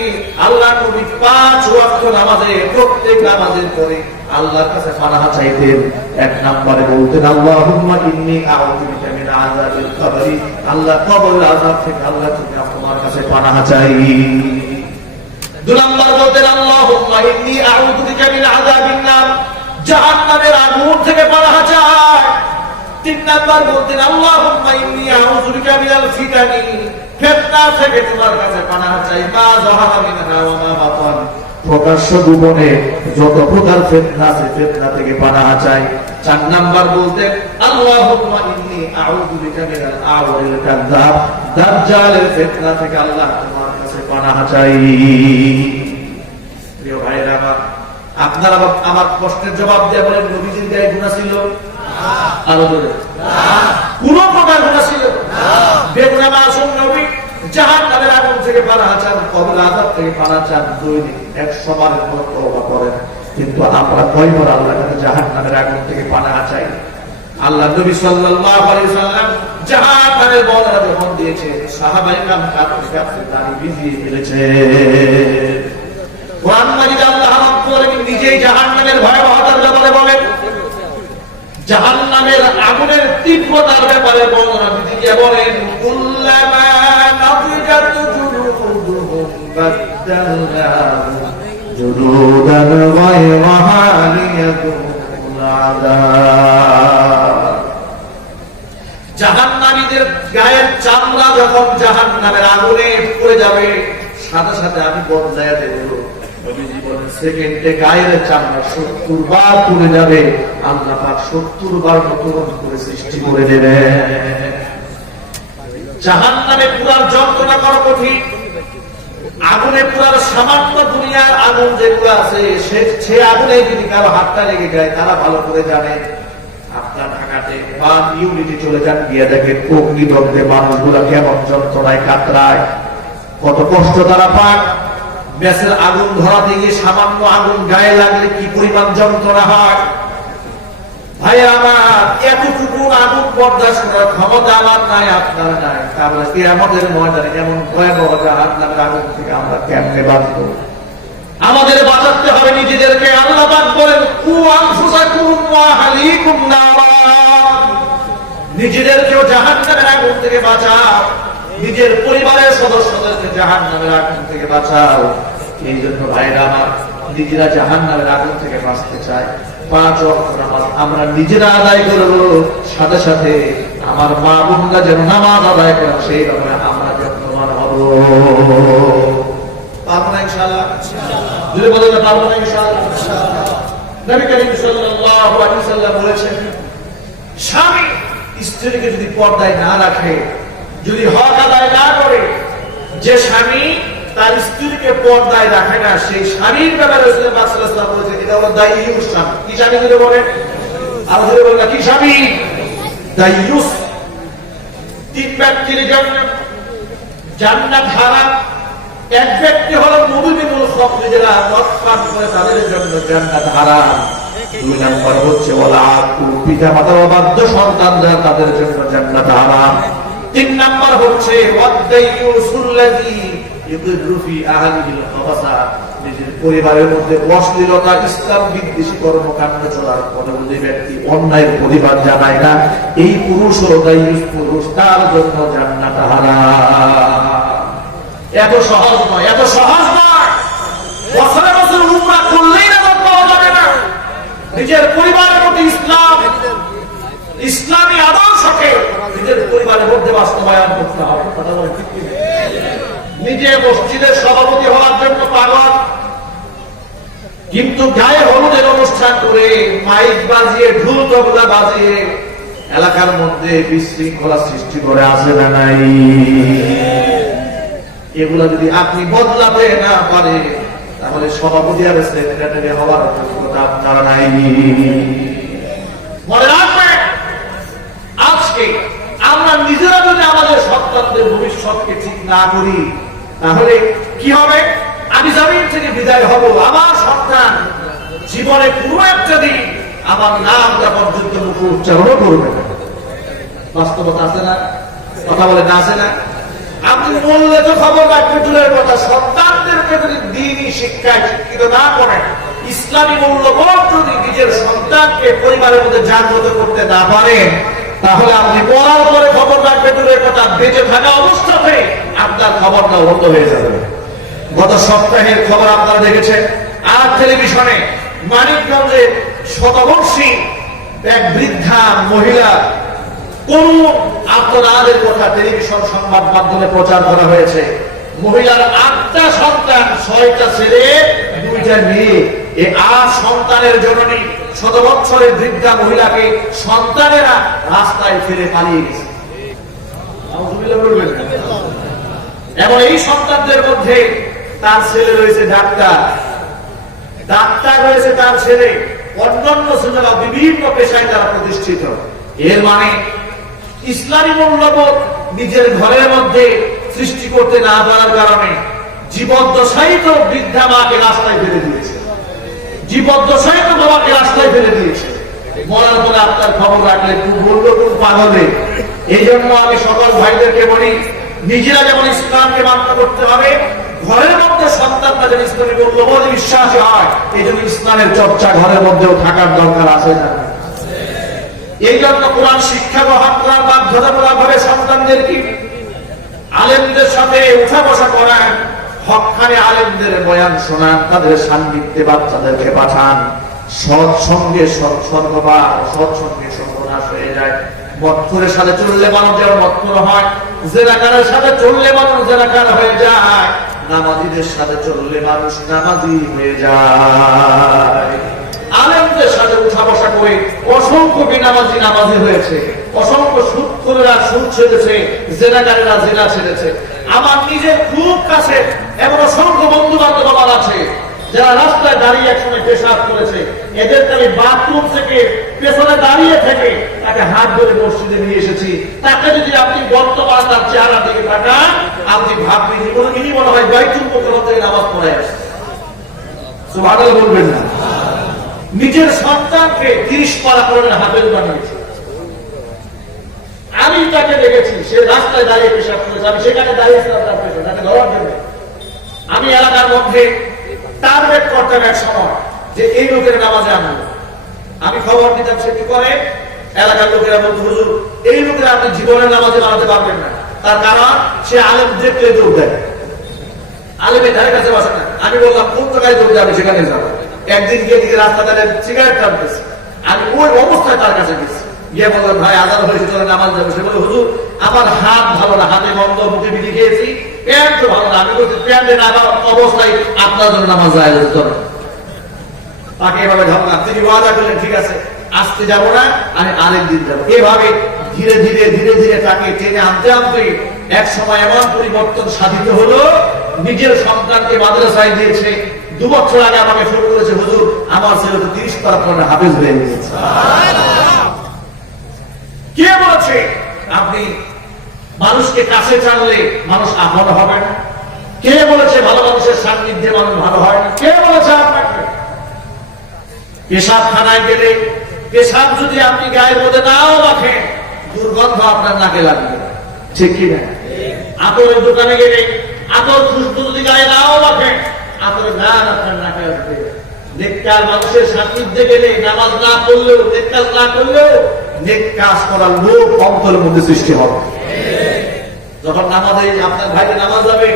আল্লাহ নবী 5 ওয়াক্ত নামাজে, প্রত্যেক নামাজের পরে আল্লাহর কাছে পানাহ চাইতেন। 1 নম্বরে বলতেন, আল্লাহুম্মা ইন্নী আউযু বিকা মিন আযাবিল কবর, আল্লাহ কবরের আযাব থেকে আল্লাহ তুমি তোমার কাছে পানাহ চাই। 2 নম্বর বলতেন, আল্লাহুম্মা ইন্নী আউযু বিকা মিন আযাবিন নার, জাহান্নামের আগুন থেকে পানাহ চাই। 3 নম্বর বলতেন, আল্লাহুম্মা ইন্নী আউযু বিকা মিনাল ফিতানি, ফিতনা থেকে তোমার কাছে পানাহ চাই। মা যাহারা মিনহা ওয়া মা বাতান, প্রকাশ্য গোপনে যত প্রকার ফিতনা আছে, ফিতনা থেকে পানাহ চাই। 4 নম্বর বলতেন, আল্লাহুম্মা ইন্নী আউযু বিকা মিনাল আওয়ারিল কাযাব, দাজ্জালের ফিতনা থেকে আল্লাহ তোমার কাছে পানাহ চাই। প্রিয় ভাইরা, আপনারা আমার প্রশ্নের জবাব দিয়ে বলেন, নবীজির গায়ে গুনাহ ছিল? আরো জোরে, কোন প্রকার গুনাহ ছিল না। বেগুনাহ মাসুম নবী জাহান্নামের আগুন থেকে পানাহ চান, কবরের আযাব থেকে পানাহ চান, দৈনিক 100 বারের মতো তওবা করেন। কিন্তু আমরা কয়বার আল্লাহর কাছে জাহান্নামের আগুন থেকে পানাহা চাই। আল্লাহ নবী সাল্লাল্লাহু আলাইহি সাল্লাম জাহান্নামের বর্ণনা যখন দিয়েছে, সাহাবায়ে কেরাম কাঁপতে কাঁপতে দাড়ি ভিজিয়ে ফেলেছে। কোরআন মাজিদে আল্লাহ রাব্বুল আলামিন নিজেই জাহান্নামের ভয়াবহতার ব্যাপারে বলেন, জাহান্নামের আগুনের তীব্রতার ব্যাপারে বর্ণনা দিয়ে বলেন, কুল্লামা নাফিজাত জুলুদুহুম বাদদালনাহুম জুলুদান গায়রাহা লিয়াযুকুল আযাব। জাহান্নামীদের গায়ের চামড়া যখন জাহান্নামের আগুনে পড়ে যাবে, সাথে সাথে আমি বদলায়া দেব। নবীজি বলেন, সেকেন্ডে গায়ের চামড়া 70 বার পুড়ে যাবে, আল্লাহ পাক 70 বার নতুন করে সৃষ্টি করে দেবেন। জাহান্নামে পুরার যন্ত্রণা করা কঠিন। আগুনে পুরার সামান্য দুনিয়ার আগুন যেগুলো আছে, সে আগুনে যদি কারো হাতটা লেগে যায়, তারা ভালো করে জানে। আপনার ঢাকাতে বা ইউনিটি চলে যান, গিয়ে দেখেন অগ্নিদগ্ধে মানুষগুলা কেমন যন্ত্রণায় কাতরায়, কত কষ্ট তারা পায়। গ্যাসের আগুন ধরাতে গিয়ে সামান্য আগুন গায়ে লাগলে কি পরিমাণ যন্ত্রণা হয়। ভাই আমার, এতটুকু আগুন বরদাস্ত করার ক্ষমতা আমার নাই, আপনার নাই। তাহলে কিয়ামতের ময়দানে এমন ভয়াবহ জাহান্নামের আগুন থেকে আমরা কেমনে বাঁচবো? আমাদের বাঁচাতে হবে নিজেদেরকে। আল্লাহ পাক বলেন, কু আনফুসাকুম ওয়া আহলিকুম নারা, নিজেদেরকেও জাহান্নামের আগুন থেকে বাঁচাও, নিজের পরিবারের সদস্যদেরকে জাহান্নামের আগুন থেকে বাঁচাও। এই জন্য ভাইরা আমার, নিজেরা জাহান্নামের আগুন থেকে বাঁচতে চায়, 5 ওয়াক্ত নামাজ আমরা নিজেরা আদায় করব, সাথে সাথে আমার মা বোনরা যেন নামাজ আদায় করে, সেই ব্যাপারে আমরা যত্নবান হব। পারবো না ইনশাআল্লাহ? যদি বলেন পারবো না ইনশাআল্লাহ? নবী করিম সাল্লাল্লাহু আলাইহি ওয়াসাল্লাম বলেছেন, স্বামী স্ত্রীকে যদি পর্দায় না রাখে, যদি হক আদায় না করে, যে স্বামী তার স্ত্রীকে পর্দায় রাখে না, সেই স্বামীর ব্যাপারে রাসূলুল্লাহ সাল্লাল্লাহু আলাইহি ওয়াসাল্লাম বলেছেন, এটা হলো দাইয়ুস স্বামী। কি স্বামী যদি বলেন? আর যদি বলেন কি স্বামী? দাইয়ুস। 3 ব্যক্তির জন্য জান্নাত হারাম। এক ব্যক্তি হলো মুমিনুল খামর, যারা মদ পান করে, তাদের জন্য জান্নাত হারাম। 2 নম্বর হচ্ছে ওয়ালা আকু, পিতামাতার অবাধ্য সন্তান যারা, তাদের জন্য জান্নাত হারাম। 3 নম্বর হচ্ছে ওয়াদাইয়ুসুল্লাযী ইযরু ফি আহলিহিল খাবাসা, নিজের পরিবারের মধ্যে অশ্লীলতা, ইসলাম বিদ্বেষী কর্মকাণ্ড চলার পরে যে ব্যক্তি অন্যায়ের প্রতিবাদ জানায় না, এই পুরুষ হলো দাইয়ুস পুরুষ, তার জন্য জান্নাত হারাম। এত সহজ নয়, এত সহজ নয়। বছরে বছর উমরা করলেই না পাওয়া যাবে না। নিজের পরিবারের মধ্যে ইসলামী আদর্শকে নিজের পরিবারের মধ্যে বাস্তবায়ন করতে হবে। নিজে মসজিদের সভাপতি হওয়ার জন্য পাগল, কিন্তু গায়ে হলুদের অনুষ্ঠান করে, মাইক বাজিয়ে, ঢোল তবলা বাজিয়ে এলাকার মধ্যে বিশৃঙ্খলা সৃষ্টি করে, আসে না নাই? এগুলা যদি আপনি বদলাতে না পারে, তাহলে সভাপতি আর সেক্রেটারি হওয়ার যোগ্যতা আপনার নাই। মনে রাখবেন, আজকে আমরা নিজেরা যদি আমাদের সন্তানদের ভবিষ্যৎকে ঠিক না করি, তাহলে কি হবে? আমি জমিন থেকে বিদায় হব, আমার সন্তান জীবনে পুরো একটা দিন আমার নামটা পর্যন্ত মুখে উচ্চারণ করবে না। বাস্তবতা আছে না? কথা বলে না, আছে না? আপনি বললে তো খবর রাখবে দূরের কথা, সন্তানদেরকে যদি দ্বীনি শিক্ষায় শিক্ষিত না করেন, ইসলামী মূল্যবোধ যদি নিজের সন্তানকে পরিবারের মধ্যে জাগ্রত করতে না পারেন, তাহলে আপনি মরার পরে খবর রাখবে দূরের কথা, বেঁচে থাকা অবস্থাতে আপনার খবরটা বন্ধ হয়ে যাবে। গত সপ্তাহের খবর আপনারা দেখেছেন, আর টেলিভিশনে মানিকগঞ্জে শতবর্ষী এক বৃদ্ধা মহিলা করুণ আপনাদের কথা টেলিভিশন সংবাদ মাধ্যমে প্রচার করা হয়েছে। মহিলার 8টা সন্তান, 6টা ছেলে, 2টা মেয়ে। এই 8 সন্তানের জননী, 100 বছরের বৃদ্ধা মহিলাকে সন্তানেরা রাস্তায় ফেলে পালিয়ে গেছে। এবং এই সন্তানদের মধ্যে তার ছেলে রয়েছে ডাক্তার, ডাক্তার রয়েছে তার ছেলে, অন্যান্য ছেলেরা বিভিন্ন পেশায় তারা প্রতিষ্ঠিত। এর মানে ইসলামী মূল্যবোধ নিজের ঘরের মধ্যে সৃষ্টি করতে না পারার কারণে জীবদ্দশায়িত বৃদ্ধা মাকে রাস্তায় ফেলে দিয়েছে। জীবদ্দশায় তো বাবাকে রাস্তায় ফেলে দিয়েছে, মরার পরে আপনার খবর রাখলে তুই বললো তুই পাগলে। এই জন্য আমি সকল ভাইদেরকে বলি, নিজেরা যেমন ইসলামকে মান্য করতে হবে, ঘরের মধ্যে সন্তানরা যেন ইসলামী মূল্যবোধে বিশ্বাসী হয়, এই জন্য ইসলামের চর্চা ঘরের মধ্যেও থাকার দরকার আছে না? এই জন্য কোরআন শিক্ষা গ্রহণ করার বাধ্যতামূলক ভাবে সন্তানদেরকে আলেমদের সাথে উঠা বসা করান, হকখানে আলেমদের বয়ান শোনান, তাদের সান্নিধ্যে বাচ্চাদেরকে পাঠান। সৎসঙ্গে সৎসর্গবাদ, সৎসঙ্গে সর্বনাশ হয়ে যায়। মৎখরের সাথে চললে মানুষ যেমন মৎখর হয়, জেনাকারের সাথে চললে মানুষ জেনাকার হয়ে যায়, নামাজিদের সাথে চললে মানুষ নামাজি হয়ে যায়। আলেমদের সাথে উঠা বসা করে অসংখ্য বেনামাজি নামাজি হয়েছে, অসংখ্য সুদখোরেরা সুদ ছেড়েছে, জেনাকারেরা জেনা ছেড়েছে। আমার নিজের খুব কাছে এমন অসংখ্য বন্ধু বান্ধব আমার আছে যারা রাস্তায় দাঁড়িয়ে একসময় পেশাব করেছে, এদেরকে আমি বাথরুম থেকে পেছনে দাঁড়িয়ে থেকে তাকে হাত ধরে মসজিদে নিয়ে এসেছি। তাকে যদি আপনি বর্তমান তার চেহারা দিকে তাকান, আপনি ভাববেন ইনি মনে হয় বাইতুল মুকাররম থেকে নামাজ পড়ে আসছে। সুবহানাল্লাহ বলবেন না? নিজের সন্তানকে 30 পারা করে হাফেজ বানিয়েছে। আমি তাকে দেখেছি, সে রাস্তায় দাঁড়িয়ে পেশাব করেছে, আমি সেখানে দাঁড়িয়েছিলাম তার পেছনে, তাকে ধরার জন্য। আমি এলাকার মধ্যে টার্গেট করতাম এক সময় যে এই লোকের নামাজে আনবো। আমি খবর দিতাম, সে কি করে, এলাকার লোকেরা বলতো হুজুর এই লোকেরা আপনি জীবনের নামাজে বানাতে পারবেন না, তার কারণ সে আলেম দেখলে দৌড় দেয়, আলেমের ধারে কাছে বসে না। আমি বললাম কোন জায়গায় দৌড় যাবে, সেখানে যাবো। একদিন গিয়ে দিকে রাস্তা ধারে সিগারেট টানতেছে, আমি ওই অবস্থায় তার কাছে গেছি, গিয়ে বললাম ভাই আজান হয়েছে, চলে নামাজ যাবো। সে বলে হুজুর আমার হাত ভালো না, হাতে বন্ধ, মুখে বিধি খেয়েছি, প্যান্ট ভালো না। আমি বলছি প্যান্টে না অবস্থায় আপনার জন্য নামাজ যায় চলে। তাকে এভাবে ধরলাম, তিনি ওয়াদা করলেন ঠিক আছে আজকে যাবো না, আমি আরেকদিন যাবো। এভাবে ধীরে ধীরে ধীরে ধীরে তাকে টেনে আনতে আনতে এক সময় এমন পরিবর্তন সাধিত হলো, নিজের সন্তানকে মাদ্রাসায় দিয়েছে। 2 বছর আগে আমাকে ফোন করেছে, হুজুর আমার ছেলে তো 30 পারা পড়ে হাফেজ হয়ে গেছে। কে বলেছে আপনি মানুষকে কাছে টানলে মানুষ আপন হবে না? কে বলেছে ভালো মানুষের সান্নিধ্যে মানুষ ভালো হয় না? কে বলেছে আপনাকে? পেশাবখানায় গেলে পেশাব যদি আপনি গায়ের মধ্যে নাও রাখেন, দুর্গন্ধ আপনার নাকে লাগবে, ঠিক কি না? আতরের দোকানে গেলে আতর খুশবু যদি গায়ে নাও রাখেন, আতরের গান আপনার নাকে আসবে। নেককার মানুষের সান্নিধ্যে গেলে নামাজ না করলেও, নেক কাজ না করলেও, নেক কাজ করার লোক অন্তরের মধ্যে সৃষ্টি হবে। যখন নামাজে আপনার ভাইকে নামাজ যাবে,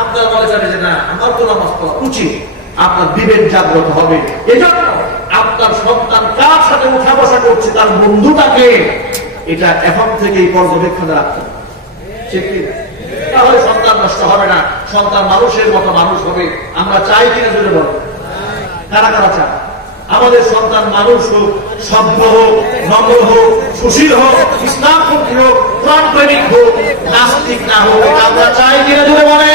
আপনার মনে যাবে যে না আমার তো নামাজ পড়া উচিত, আপনার বিবেক জাগ্রত হবে। এজন্য আপনার সন্তান কার সাথে উঠা বসা করছে, তার বন্ধুটাকে এটা এখন থেকেই পর্যবেক্ষণে রাখতে হবে, ঠিক কি? তাহলে সন্তান নষ্ট হবে না, সন্তান মানুষের মতো মানুষ হবে। আমরা চাই কিনা জুড়ে বলবো? কারা কারা চান আমাদের সন্তান মানুষ হোক, সভ্য হোক, নম্র হোক, সুশীল হোক, ইসলামপন্থী হোক, প্রাণপ্রেমিক হোক, নাস্তিক না হোক? আমরা চাই কিনা জুড়ে বলে?